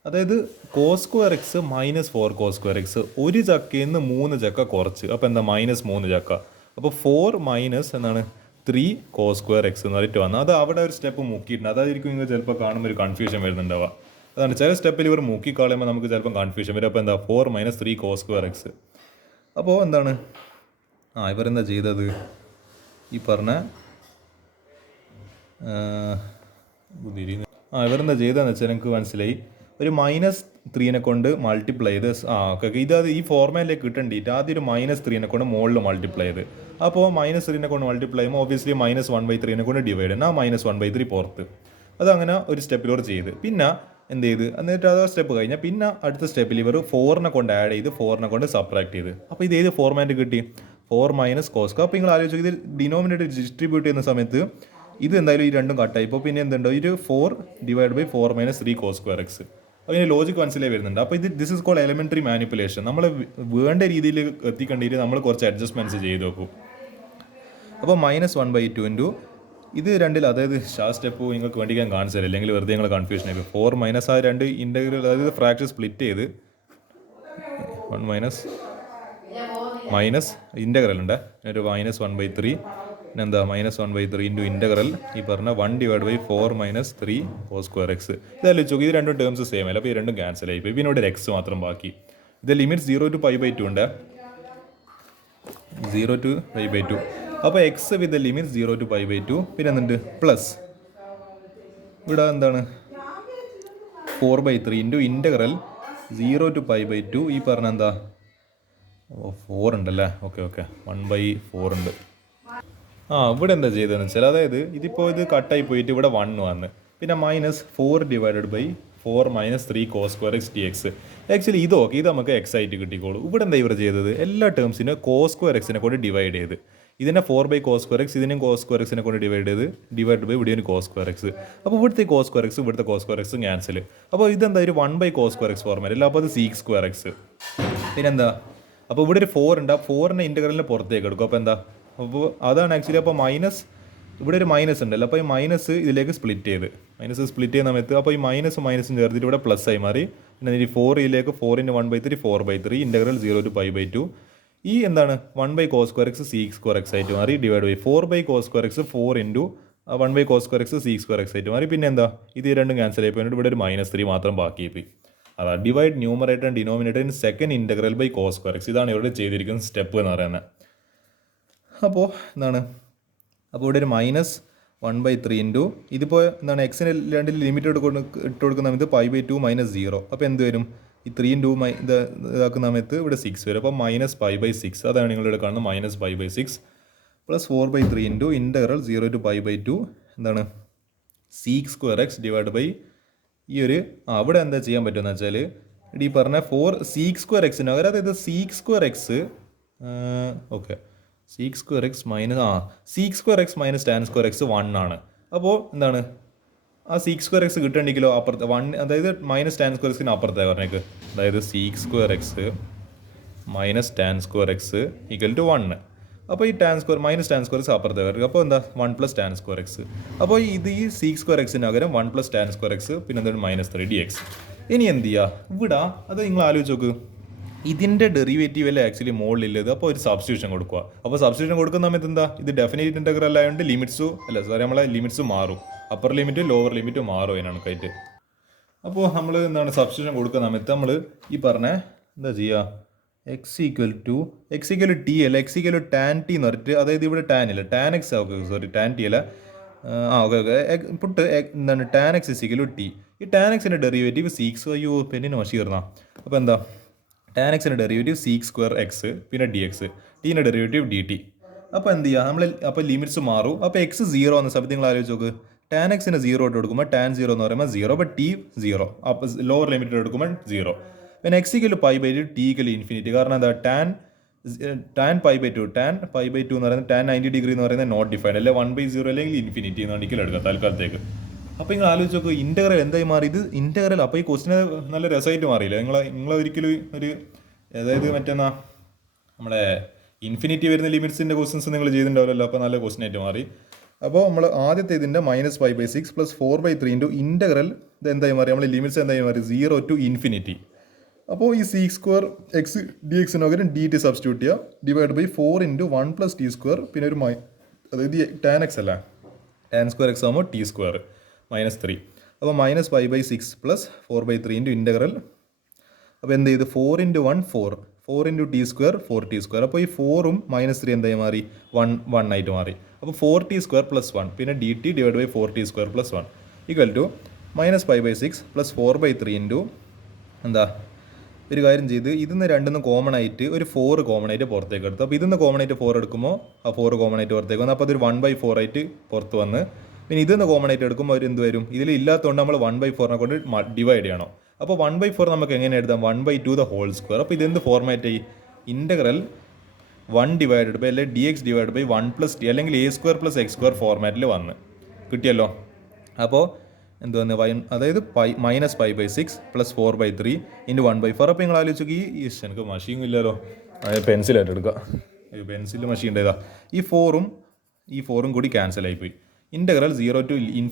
അതായത് cos square x minus 4 cos square x, ഒരു ചക്കയിൽ നിന്ന് 3 ചക്ക കുറച്ച്, അപ്പോൾ എന്താ -3 ചക്ക. അപ്പോൾ 4 മൈനസ് എന്താണ് 3 കോസ് സ്ക്വയർ എക്സ് എന്ന് പറഞ്ഞിട്ട് വന്നാൽ അത് അവിടെ ഒരു സ്റ്റെപ്പ് മുക്കിയിട്ടുണ്ട്. അതായിരിക്കും നിങ്ങൾ ചിലപ്പോൾ കാണുമ്പോൾ ഒരു കൺഫ്യൂഷൻ വരുന്നുണ്ടാവുക. അതാണ് ചില സ്റ്റെപ്പിൽ ഇവർ മുക്കി കളയുമ്പോൾ നമുക്ക് ചിലപ്പോൾ കൺഫ്യൂഷൻ വരും. അപ്പോൾ എന്താ 4 മൈനസ് 3 കോസ് സ്ക്വയർ എക്സ്. അപ്പോൾ എന്താണ് ഇവരെന്താ ചെയ്തത്, ഈ പറഞ്ഞ ഇവരെന്താ ചെയ്തതെന്ന് വെച്ചാൽ എനിക്ക് മനസ്സിലായി. ഒരു -3 കൊണ്ട് മൾട്ടിപ്ലൈ ചെയ്ത് ഓക്കെ ഇത് ഈ ഫോർമാറ്റിലേക്ക് കിട്ടേണ്ടിയിട്ട് ആദ്യം ഒരു -3 കൊണ്ട് മുകളിൽ മൾട്ടിപ്ലൈ ചെയ്ത്, അപ്പോൾ -3 കൊണ്ട് മൾട്ടിപ്ലൈ ചെയ്യുമ്പോൾ ഒബ്വിയസ്ലി -1/3 കൊണ്ട് ഡിവൈഡ് ചെയ്യുന്ന -1/3 പുറത്ത്. അതങ്ങനെ ഒരു സ്റ്റെപ്പിലൂടെ ചെയ്ത് പിന്നെ എന്ത് ചെയ്ത് എന്നിട്ട് ആ സ്റ്റെപ്പ് കഴിഞ്ഞാൽ പിന്നെ അടുത്ത സ്റ്റെപ്പിൽ ഇവർ 4 കൊണ്ട് ആഡ് ചെയ്ത് 4 കൊണ്ട് സബ്ട്രാക്ട് ചെയ്ത്. അപ്പോൾ ഇത് ഏത് ഫോർമാറ്റ് കിട്ടി, 4 മൈനസ് കോസ്ക. അപ്പോൾ നിങ്ങൾ ആലോചിച്ചു ഇത് ഡിനോമിനേറ്റർ ഡിസ്ട്രിബ്യൂട്ട് ചെയ്യുന്ന സമയത്ത് ഇത് എന്തായാലും ഈ രണ്ടും കട്ടായി. ഇപ്പോൾ പിന്നെ എന്തുണ്ടോ ഒരു 4 divide by 4 minus 3 cos square x. അപ്പോൾ ഇതിന് ലോജിക് മനസ്സിലായി വരുന്നുണ്ട്. അപ്പോൾ this is called elementary manipulation. നമ്മൾ വേണ്ട രീതിയിൽ എത്തിക്കേണ്ടിയിട്ട് നമ്മൾ കുറച്ച് അഡ്ജസ്റ്റ്മെൻറ്റ്സ് ചെയ്ത് നോക്കും. അപ്പോൾ -1/2 ഇൻറ്റു ഇത് രണ്ടിൽ, അതായത് സ്റ്റെപ്പ് നിങ്ങൾക്ക് വേണ്ടി ഞാൻ കാണിച്ചു തരാം, അല്ലെങ്കിൽ വെറുതെ നിങ്ങൾ കൺഫ്യൂഷൻ ആയി. 4 മൈനസ് ആ രണ്ട് ഇൻ്റഗ്രൽ, അതായത് ഫ്രാക്ഷൻ സ്പ്ലിറ്റ് ചെയ്ത് 1 മൈനസ് ഇൻ്റഗ്രൽ ഉണ്ട്, ഒരു -1/3 പിന്നെന്താ -1/3 ഇൻറ്റു ഇൻ്റഗ്രൽ ഈ പറഞ്ഞ 1 divide by 4 minus 3 cos square x. ഇതല്ല ചോദിക്കും, ഇത് രണ്ടും ടേംസ് സെയിം അല്ല, അപ്പോൾ ഈ രണ്ടും ക്യാൻസൽ ആയി. ഇപ്പോൾ ഇതിനോട് ഒരു എക്സ് മാത്രം ബാക്കി. ഇത് ലിമിറ്റ് 0 to π/2 ഉണ്ട്, 0 to π/2. അപ്പോൾ എക്സ് വിത്ത് ലിമിറ്റ് 0 to π/2 പിന്നെ എന്തുണ്ട് പ്ലസ് ഇവിടെ എന്താണ് 4/3 ഇൻറ്റു ഇൻ്റഗ്രൽ 0 to π/2 ഈ പറഞ്ഞ എന്താ 4 ഉണ്ടല്ലേ, ഓക്കെ 1/4 ഉണ്ട്. ഇവിടെ എന്താ ചെയ്തതെന്ന് വെച്ചാൽ, അതായത് ഇതിപ്പോൾ ഇത് കട്ടായി പോയിട്ട് ഇവിടെ 1 വന്ന് പിന്നെ -4 divided by 4 minus 3 cos square x d x. Actually ഇത് നമുക്ക് എക്സ് ആയിട്ട് കിട്ടിക്കോളൂ. ഇവിടെ എന്താ ഇവർ ചെയ്തത്, എല്ലാ ടേംസിനെ കോസ് സ്ക്വയർ എക്സിനെ കൊണ്ട് ഡിവൈഡ് ചെയ്ത്, ഇതിനെ 4 ബൈ കോസ് സ്ക്വയർ എക്സ്, ഇതിനെയും കോസ് സ്ക്വയർ എക്സിനെ കൊണ്ട് ഡിവൈഡ് ബൈ ഇവിടെ കോസ് സ്ക്വയർ എക്സ്. അപ്പോൾ ഇവിടുത്തെ കോസ് സ്ക്വയർ എക്സ് ഇവിടുത്തെ കോസ് സ്ക്വയർ എക്സ് ക്യാൻസൽ. അപ്പോൾ ഇതെന്താ ഒരു 1 by cos square x format അല്ല, അപ്പോൾ അത് സീക്ക് സ്ക്വയർ എക്സ്. പിന്നെന്താ, അപ്പോൾ ഇവിടെ ഒരു 4 ഉണ്ട്, ആ 4നെ ഇൻ്റഗ്രലിനെ പുറത്തേക്ക് എടുക്കും. അപ്പോൾ എന്താ, അപ്പോൾ അതാണ് ആക്ച്വലി. അപ്പോൾ ഇവിടെ ഒരു മൈനസ് ഉണ്ടല്ലോ, അപ്പോൾ ഈ മൈനസ് ഇതിലേക്ക് സ്പ്ലിറ്റ് ചെയ്യുന്ന സമയത്ത് അപ്പോൾ ഈ മൈനസും ചേർത്തിട്ട് ഇവിടെ പ്ലസ് ആയി മാറി. പിന്നെ ഈ 4 ഇതിലേക്ക് 4 × 1/3 4/3 ഇൻ്റഗ്രൽ 0 to π/2 ഈ എന്താണ് 1 by cos square x sec square x ആയിട്ട് മാറി, divide by 4 by cos square x 4 into 1 by cos square x sec square x ആയിട്ട് മാറി. പിന്നെ എന്താ, ഇത് രണ്ടും ക്യാൻസൽ ആയി പോയിട്ട് ഇവിടെ ഒരു -3 മാത്രം ബാക്കിയായി. അതാ divide numerator and denominator in second integral by cos square x. ഇതാണ് ഇവിടെ ചെയ്തിരിക്കുന്ന സ്റ്റെപ്പ് എന്ന് പറയുന്നത്. അപ്പോൾ എന്താണ്, അപ്പോൾ ഇവിടെ ഒരു -1/3 ഇൻറ്റു ഇതിപ്പോൾ എന്താണ് എക്സിന് രണ്ടിൽ ലിമിറ്റ് ഇട്ട് കൊടുക്കുന്ന സമയത്ത് π/2 -0. അപ്പോൾ എന്ത് വരും, ഈ 3 ഇൻറ്റു ഇതാക്കുന്ന സമയത്ത് ഇവിടെ 6 വരും. അപ്പോൾ -π/6 അതാണ് നിങ്ങളിവിടെ കാണുന്നത്, -π/6 പ്ലസ് 4/3 ഇൻറ്റു ഇൻ്റഗ്രൽ 0 to π/2 എന്താണ് sec square x divide by ഈ ഒരു അവിടെ എന്താ ചെയ്യാൻ പറ്റുമെന്ന് വെച്ചാൽ ഈ പറഞ്ഞ 4 സീക്ക് സ്ക്വയർ എക്സിന് പകരം, അതായത് sec square x sec square x minus tan square x 1 ആണ്. അപ്പോൾ എന്താണ് ആ സീക്ക് സ്ക്വയർ എക്സ് കിട്ടണമെങ്കിലോ അപ്പുറത്ത് 1, അതായത് മൈനസ് ടാൻ സ്ക്വയർ എക്സിന് അപ്പുറത്തേക്ക് പറഞ്ഞേക്ക്, അതായത് sec square x minus tan square x equal to 1. അപ്പോൾ ഈ മൈനസ് ടാൻ സ്ക്വയർ എക്സ് അപ്പുറത്തേക്ക് വരും. അപ്പോൾ എന്താ 1 പ്ലസ് ടാൻ സ്ക്വയർ എക്സ്. അപ്പോൾ ഇത് ഈ സീക്ക് സ്ക്വയർ എക്സിന് പകരം 1 പ്ലസ് ടാൻ സ്ക്വയർ എക്സ് പിന്നെ എന്താണ് -3 dx. ഇനി എന്ത് ചെയ്യുക, ഇവിടെ അത് നിങ്ങൾ ആലോചിച്ച് നോക്ക്, ഇതിൻ്റെ ഡെറിവേറ്റീവ് അല്ലേ ആക്ച്വലി മുകളിലുള്ളത്. അപ്പോൾ ഒരു സബ്സ്റ്റിറ്റ്യൂഷൻ കൊടുക്കുക. അപ്പോൾ സബ്സ്റ്റിറ്റ്യൂഷൻ കൊടുക്കുന്ന സമയത്ത് എന്താ, ഇത് ഡെഫിനറ്റ് ഇൻ്റഗ്രൽ ആയതുകൊണ്ട് നമ്മളെ ലിമിറ്റ്സ് മാറും, അപ്പർ ലിമിറ്റ് ലോവർ ലിമിറ്റ് മാറും അതിനാണ് കയറ്റ്. അപ്പോൾ നമ്മൾ എന്താണ് സബ്സ്റ്റിറ്റ്യൂഷൻ കൊടുക്കുന്ന സമയത്ത് നമ്മൾ ഈ പറഞ്ഞ എന്താ ചെയ്യുക, x ഈക്വൽ ടു ടി അല്ല, x ഈക്വൽ ടാൻ ടി എന്ന് പറഞ്ഞിട്ട്, അതായത് ഇവിടെ ടാൻ ഇല്ല, ടാൻ എക്സ് ടാൻ ടി അല്ല, പുട്ട് എന്താണ് tan x is equal to t. ഈ ടാൻ എക്സിൻ്റെ ഡെറിവേറ്റീവ് സീക്സ് പെന്നിന് വശി കയറുന്ന. അപ്പോൾ എന്താ ടാൻ എക്സിൻ്റെ ഡെറിവേറ്റീവ് സീക്ക് സ്ക്വയർ എക്സ് പിന്നെ ഡി എക്സ്, ടീൻ്റെ ഡെറിവേറ്റീവ് ഡി ടി. അപ്പോൾ എന്ത് ചെയ്യുക, അപ്പോൾ ലിമിറ്റ്സ് മാറും. അപ്പോൾ എക്സ് 0 എന്ന സമയത്ത് നിങ്ങൾ ആലോചിച്ച് നോക്ക്, ടാൻ എക്സിന് 0 ഇട്ട് കൊടുക്കുമ്പോൾ ടാൻ 0 എന്ന് പറയുമ്പോൾ 0, അപ്പോൾ ടി 0, അപ്പോൾ ലോവർ ലിമിറ്റ് എടുക്കുമ്പോൾ 0. പിന്നെ x equal π/2 t equal infinity. കാരണം എന്താ, ടാൻ π/2 എന്ന് പറയുന്നത് ടാൻ 90 ഡിഗ്രി എന്ന് പറയുന്നത് നോട്ട് ഡിഫൈൻഡ് അല്ലെ, 1/0 അല്ലെങ്കിൽ ഇൻഫിനിറ്റി എന്നാണ് ഒരിക്കലും എടുക്കുക തൽക്കാലത്തേക്ക്. അപ്പോൾ നിങ്ങൾ ആലോചിച്ച് നോക്കുക, ഇൻ്റഗ്രൽ എന്തായി മാറി, ഇത് ഇൻ്റഗ്രൽ. അപ്പോൾ ഈ ക്വസ്റ്റിന് നല്ല രസമായിട്ട് മാറിയില്ല. നിങ്ങൾ ഒരിക്കലും അതായത് മറ്റെന്നാ നമ്മുടെ ഇൻഫിനിറ്റി വരുന്ന ലിമിറ്റ്സിൻ്റെ ക്വസ്റ്റ്യൻസ് നിങ്ങൾ ചെയ്തിട്ടുണ്ടാവില്ലല്ലോ, അപ്പോൾ നല്ല ക്വസ്റ്റ്യൻ ആയിട്ട് മാറി. അപ്പോൾ നമ്മൾ ആദ്യത്തെ ഇതിൻ്റെ -π/6 + 4/3 ഇൻറ്റു ഇൻ്റഗ്രൽ ഇത് എന്തായി മാറി, നമ്മൾ ലിമിറ്റ്സ് എന്തായി മാറി 0 to ഇൻഫിനിറ്റി. അപ്പോൾ ഈ സീക്ക് സ്ക്വയർ എക്സ് ഡി എക്സിന് പകരം ഡി ടി സബ്സ്റ്റിറ്റ്യൂട്ട് ചെയ്യുക, ഡിവൈഡ് ബൈ 4 × 1 + ടി സ്ക്വയർ, പിന്നെ ഒരു അതായത് ടാൻ എക്സ് അല്ല, ടാൻ സ്ക്വയർ എക്സ് ആകുമ്പോൾ ടി സ്ക്വയർ -3. അപ്പോൾ -5/6 + 4/3 × ഇൻ്റഗ്രൽ. അപ്പോൾ എന്ത് ചെയ്ത് 4 × 1 4, 4 × ടി സ്ക്വയർ 4t സ്ക്വയർ. അപ്പോൾ ഈ 4ഉം -3 എന്തായി മാറി 1 ആയിട്ട് മാറി. അപ്പോൾ 4t സ്ക്വയർ + 1 പിന്നെ d t divide by 4t square + 1 equal to -5/6 + 4/3 × എന്താ ഒരു കാര്യം ചെയ്ത് ഇതിന്ന് രണ്ടിന്ന് കോമൺ ആയിട്ട് ഒരു 4 കോമൺ ആയിട്ട് പുറത്തേക്ക് എടുത്തു. അപ്പോൾ ഇതിന്ന് കോമൺ ആയിട്ട് 4 എടുക്കുമ്പോൾ ആ 4 കോമൺ ആയിട്ട് പുറത്തേക്ക് വന്നു. അപ്പോൾ അതൊരു 1/4 ആയിട്ട് പുറത്ത് വന്ന്. പിന്നെ ഇതിന്ന് കോമൺ ആയിട്ട് എടുക്കുമ്പോൾ ഒരു എന്ത് വരും, ഇതിൽ ഇല്ലാത്തതുകൊണ്ട് നമ്മൾ 1/4 കൊണ്ട് ഡിവൈഡ് ചെയ്യണം. അപ്പോൾ 1/4 നമുക്ക് എങ്ങനെ എഴുതാം, 1/2 ദ ഹോൾ സ്ക്വയർ. അപ്പോൾ ഇതെന്ത് ഫോർമാറ്റ് ആയി, ഇൻ്റഗ്രൽ 1 ഡിവൈഡഡ് ബൈ അല്ലെങ്കിൽ dx ഡിവൈഡ് ബൈ 1 + t അല്ലെങ്കിൽ a² + x² ഫോർമാറ്റിൽ വന്ന് കിട്ടിയല്ലോ. അപ്പോൾ എന്ത് വന്ന് അതായത് -5/6 + 4/3 × 1/4. അപ്പോൾ നിങ്ങൾ ആലോചിച്ചു ഈ എനിക്ക് മഷീൻ ഇല്ലല്ലോ, അതായത് പെൻസിലായിട്ട് എടുക്കുക, പെൻസിൽ മഷീൻ ഉണ്ടായതാ. ഈ 4ഉം കൂടി ക്യാൻസൽ ആയിപ്പോയി. Integral 0 to ∞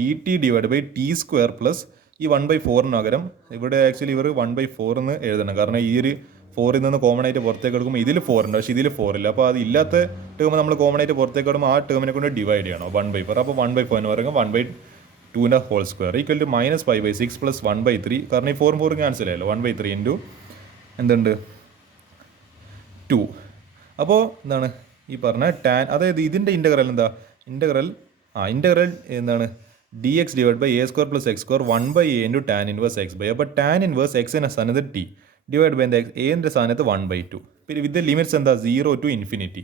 dt divide by t square plus ഈ 1/4 പകരം ഇവിടെ ആക്ച്വലി ഇവർ 1/4 എന്ന് എഴുതണം, കാരണം ഈ ഒരു 4ൽ നിന്ന് കോമൺ ആയിട്ട് പുറത്തേക്ക് എടുക്കുമ്പോൾ ഇതിൽ 4 ഉണ്ട്, പക്ഷേ ഇതിൽ 4 ഇല്ല. അപ്പോൾ അത് ഇല്ലാത്ത ടേം നമ്മൾ കോമൺ ആയിട്ട് പുറത്തേക്ക് എടുക്കുമ്പോൾ ആ ടേമിനെ കൊണ്ട് ഡിവൈഡ് ചെയ്യണം 1/4. അപ്പോൾ 1/4 എന്ന് പറയുമ്പോൾ 1/2 ൻ്റെ ഹോൾ സ്ക്വയർ ഈക്വൽ ടു -5/6 + 1/3, കാരണം ഈ 4 ക്യാൻസൽ ആയല്ലോ, 1/3 × എന്തുണ്ട് 2. അപ്പോൾ എന്താണ് ഈ പറഞ്ഞ ടാൻ, അതായത് ഇതിൻ്റെ ഇൻ്റഗ്രൽ എന്താ, ഇൻ്റഗ്രൽ എന്താണ് dx divide by a² + x² 1/a × tan inverse x/. അപ്പോൾ tan ഇൻവേഴ്സ് എക്സിൻ്റെ സ്ഥാനത്ത് t ഡിവൈഡ് ബൈ എന്താ എൻ്റെ സ്ഥാനത്ത് 1/2. പിന്നെ വിത്ത് ലിമിറ്റ്സ് എന്താ 0 to ∞.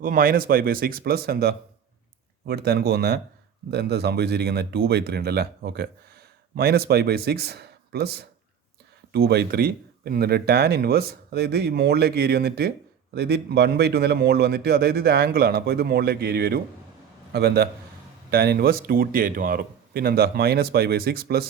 അപ്പോൾ -5/6 പ്ലസ് എന്താ ഇവിടുത്തെ എനിക്ക് തോന്നുന്നത് എന്താ സംഭവിച്ചിരിക്കുന്നത് 2/3 ഉണ്ടല്ലേ. ഓക്കെ, -5/6 + 2/3 പിന്നെ ടാൻ ഇൻവേഴ്സ്, അതായത് ഈ മുകളിലേക്ക് ഏരി വന്നിട്ട്, അതായത് 1/2 എന്നല്ല മുകളിൽ വന്നിട്ട്, അതായത് ഇത് ആംഗിളാണ്, അപ്പോൾ ഇത് മുകളിലേക്ക് ഏരി വരും. അപ്പോൾ എന്താ ടാൻ ഇൻവേഴ്സ് 2t ആയിട്ട് മാറും. പിന്നെന്താ -5/6 +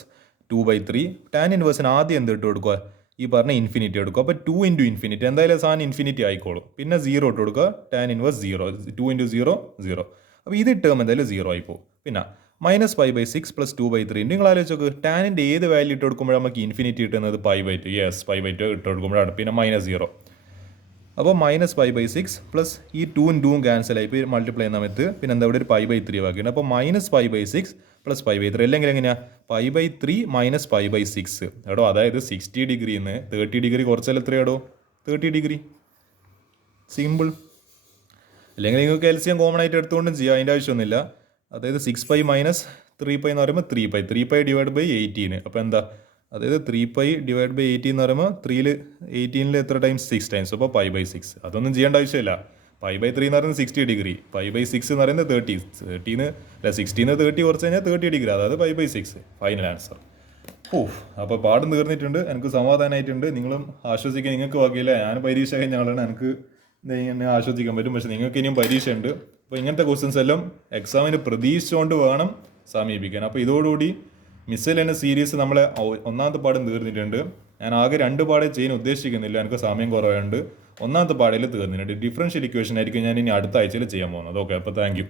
2/3. ടാൻ ഇൻവേഴ്സിന് ആദ്യം എന്ത് ഇട്ട് കൊടുക്കുക, ഈ പറഞ്ഞ ഇൻഫിനിറ്റി എടുക്കുക. അപ്പോൾ 2 × ∞, എന്തായാലും സാധനം ഇൻഫിനിറ്റി ആയിക്കോളും. പിന്നെ 0 ഇട്ട് കൊടുക്കുക, ടാൻ ഇൻവേഴ്സ് 0, 2 × 0 0. അപ്പോൾ ഇത് ടേം എന്തായാലും 0 ആയിപ്പോവും. പിന്നെ -5/6 + 2/3. നിങ്ങൾ ആലോചിച്ച് നോക്ക്, ടാനിൻ്റെ ഏത് വാല്യൂ ഇട്ട് കൊടുക്കുമ്പോഴാണ് നമുക്ക് ഇൻഫിനിറ്റി കിട്ടുന്നത്, π/2. യെസ്, π/2 ഇട്ട് കൊടുക്കുമ്പോഴാണ്. പിന്നെ -0. അപ്പോൾ -5/6 പ്ലസ് ഈ 2ഉം 2ഉം ക്യാൻസൽ ആയി, ഇപ്പോൾ മൾട്ടിപ്ലൈ ചെയ്യുന്ന സമയത്ത് പിന്നെ എന്താ ഇവിടെ ഒരു π/3 ബാക്കിയുണ്ട്. അപ്പോൾ -5/6 + π/3 അല്ലെങ്കിൽ എങ്ങനെയാണ് π/3 - π/6 എടോ, അതായത് 60 ഡിഗ്രിന്ന് 30 ഡിഗ്രി കുറച്ചാൽ എത്രയാടോ 30 ഡിഗ്രി. സിമ്പിൾ. അല്ലെങ്കിൽ നിങ്ങൾക്ക് LCM കോമൺ ആയിട്ട് എടുത്തുകൊണ്ടും ചെയ്യാം, അതിൻ്റെ ആവശ്യമൊന്നുമില്ല. അതായത് 6π - 3π എന്ന് പറയുമ്പോൾ 3π ഡിവൈഡ് ബൈ 18. അപ്പോൾ എന്താ, അതായത് 3π ഡിവൈഡ് ബൈ 18 എന്ന് പറയുമ്പോൾ 18 എത്ര ടൈംസ് 6 ടൈംസ്, അപ്പോൾ π/6. അതൊന്നും ചെയ്യേണ്ട ആവശ്യമില്ല. π/3 എന്ന് പറയുന്നത് 60 ഡിഗ്രി, π/6 എന്ന് പറയുന്നത് 60 30 കുറച്ച് കഴിഞ്ഞാൽ 30 ഡിഗ്രി, അതായത് π/6. Final answer. അപ്പോൾ പാഠം തീർന്നിട്ടുണ്ട്, എനിക്ക് സമാധാനമായിട്ടുണ്ട്. നിങ്ങളും ആശ്വസിക്കാൻ നിങ്ങൾക്ക് ബാക്കിയില്ല. ഞാൻ പരീക്ഷ കഴിഞ്ഞ ആളാണ്, എനിക്ക് എന്നെ ആശ്വസിക്കാൻ പറ്റും. പക്ഷേ നിങ്ങൾക്ക് ഇനിയും പരീക്ഷ ഉണ്ട്. അപ്പോൾ ഇങ്ങനത്തെ ക്വസ്റ്റ്യൻസ് എല്ലാം എക്സാമിന് പ്രതീക്ഷിച്ചുകൊണ്ട് വേണം സമീപിക്കാൻ. അപ്പോൾ ഇതോടുകൂടി മിസ്സലേനിയസ് സീരീസ് നമ്മളെ ഒന്നാമത്തെ പാഠം തീർന്നിട്ടുണ്ട്. ഞാൻ ആകെ 2 പാഠം ചെയ്യാൻ ഉദ്ദേശിക്കുന്നില്ല, എനിക്ക് സമയം കുറവായതുകൊണ്ട്. ഒന്നാമത്തെ പാഠയിൽ തീർന്നിട്ടുണ്ട്. ഡിഫറൻഷ്യൽ ഇക്വേഷൻ ആയിരിക്കും ഞാൻ ഇനി അടുത്ത ആഴ്ചയിൽ ചെയ്യാൻ പോകുന്നത്. ഓക്കെ, അപ്പോൾ താങ്ക് യു.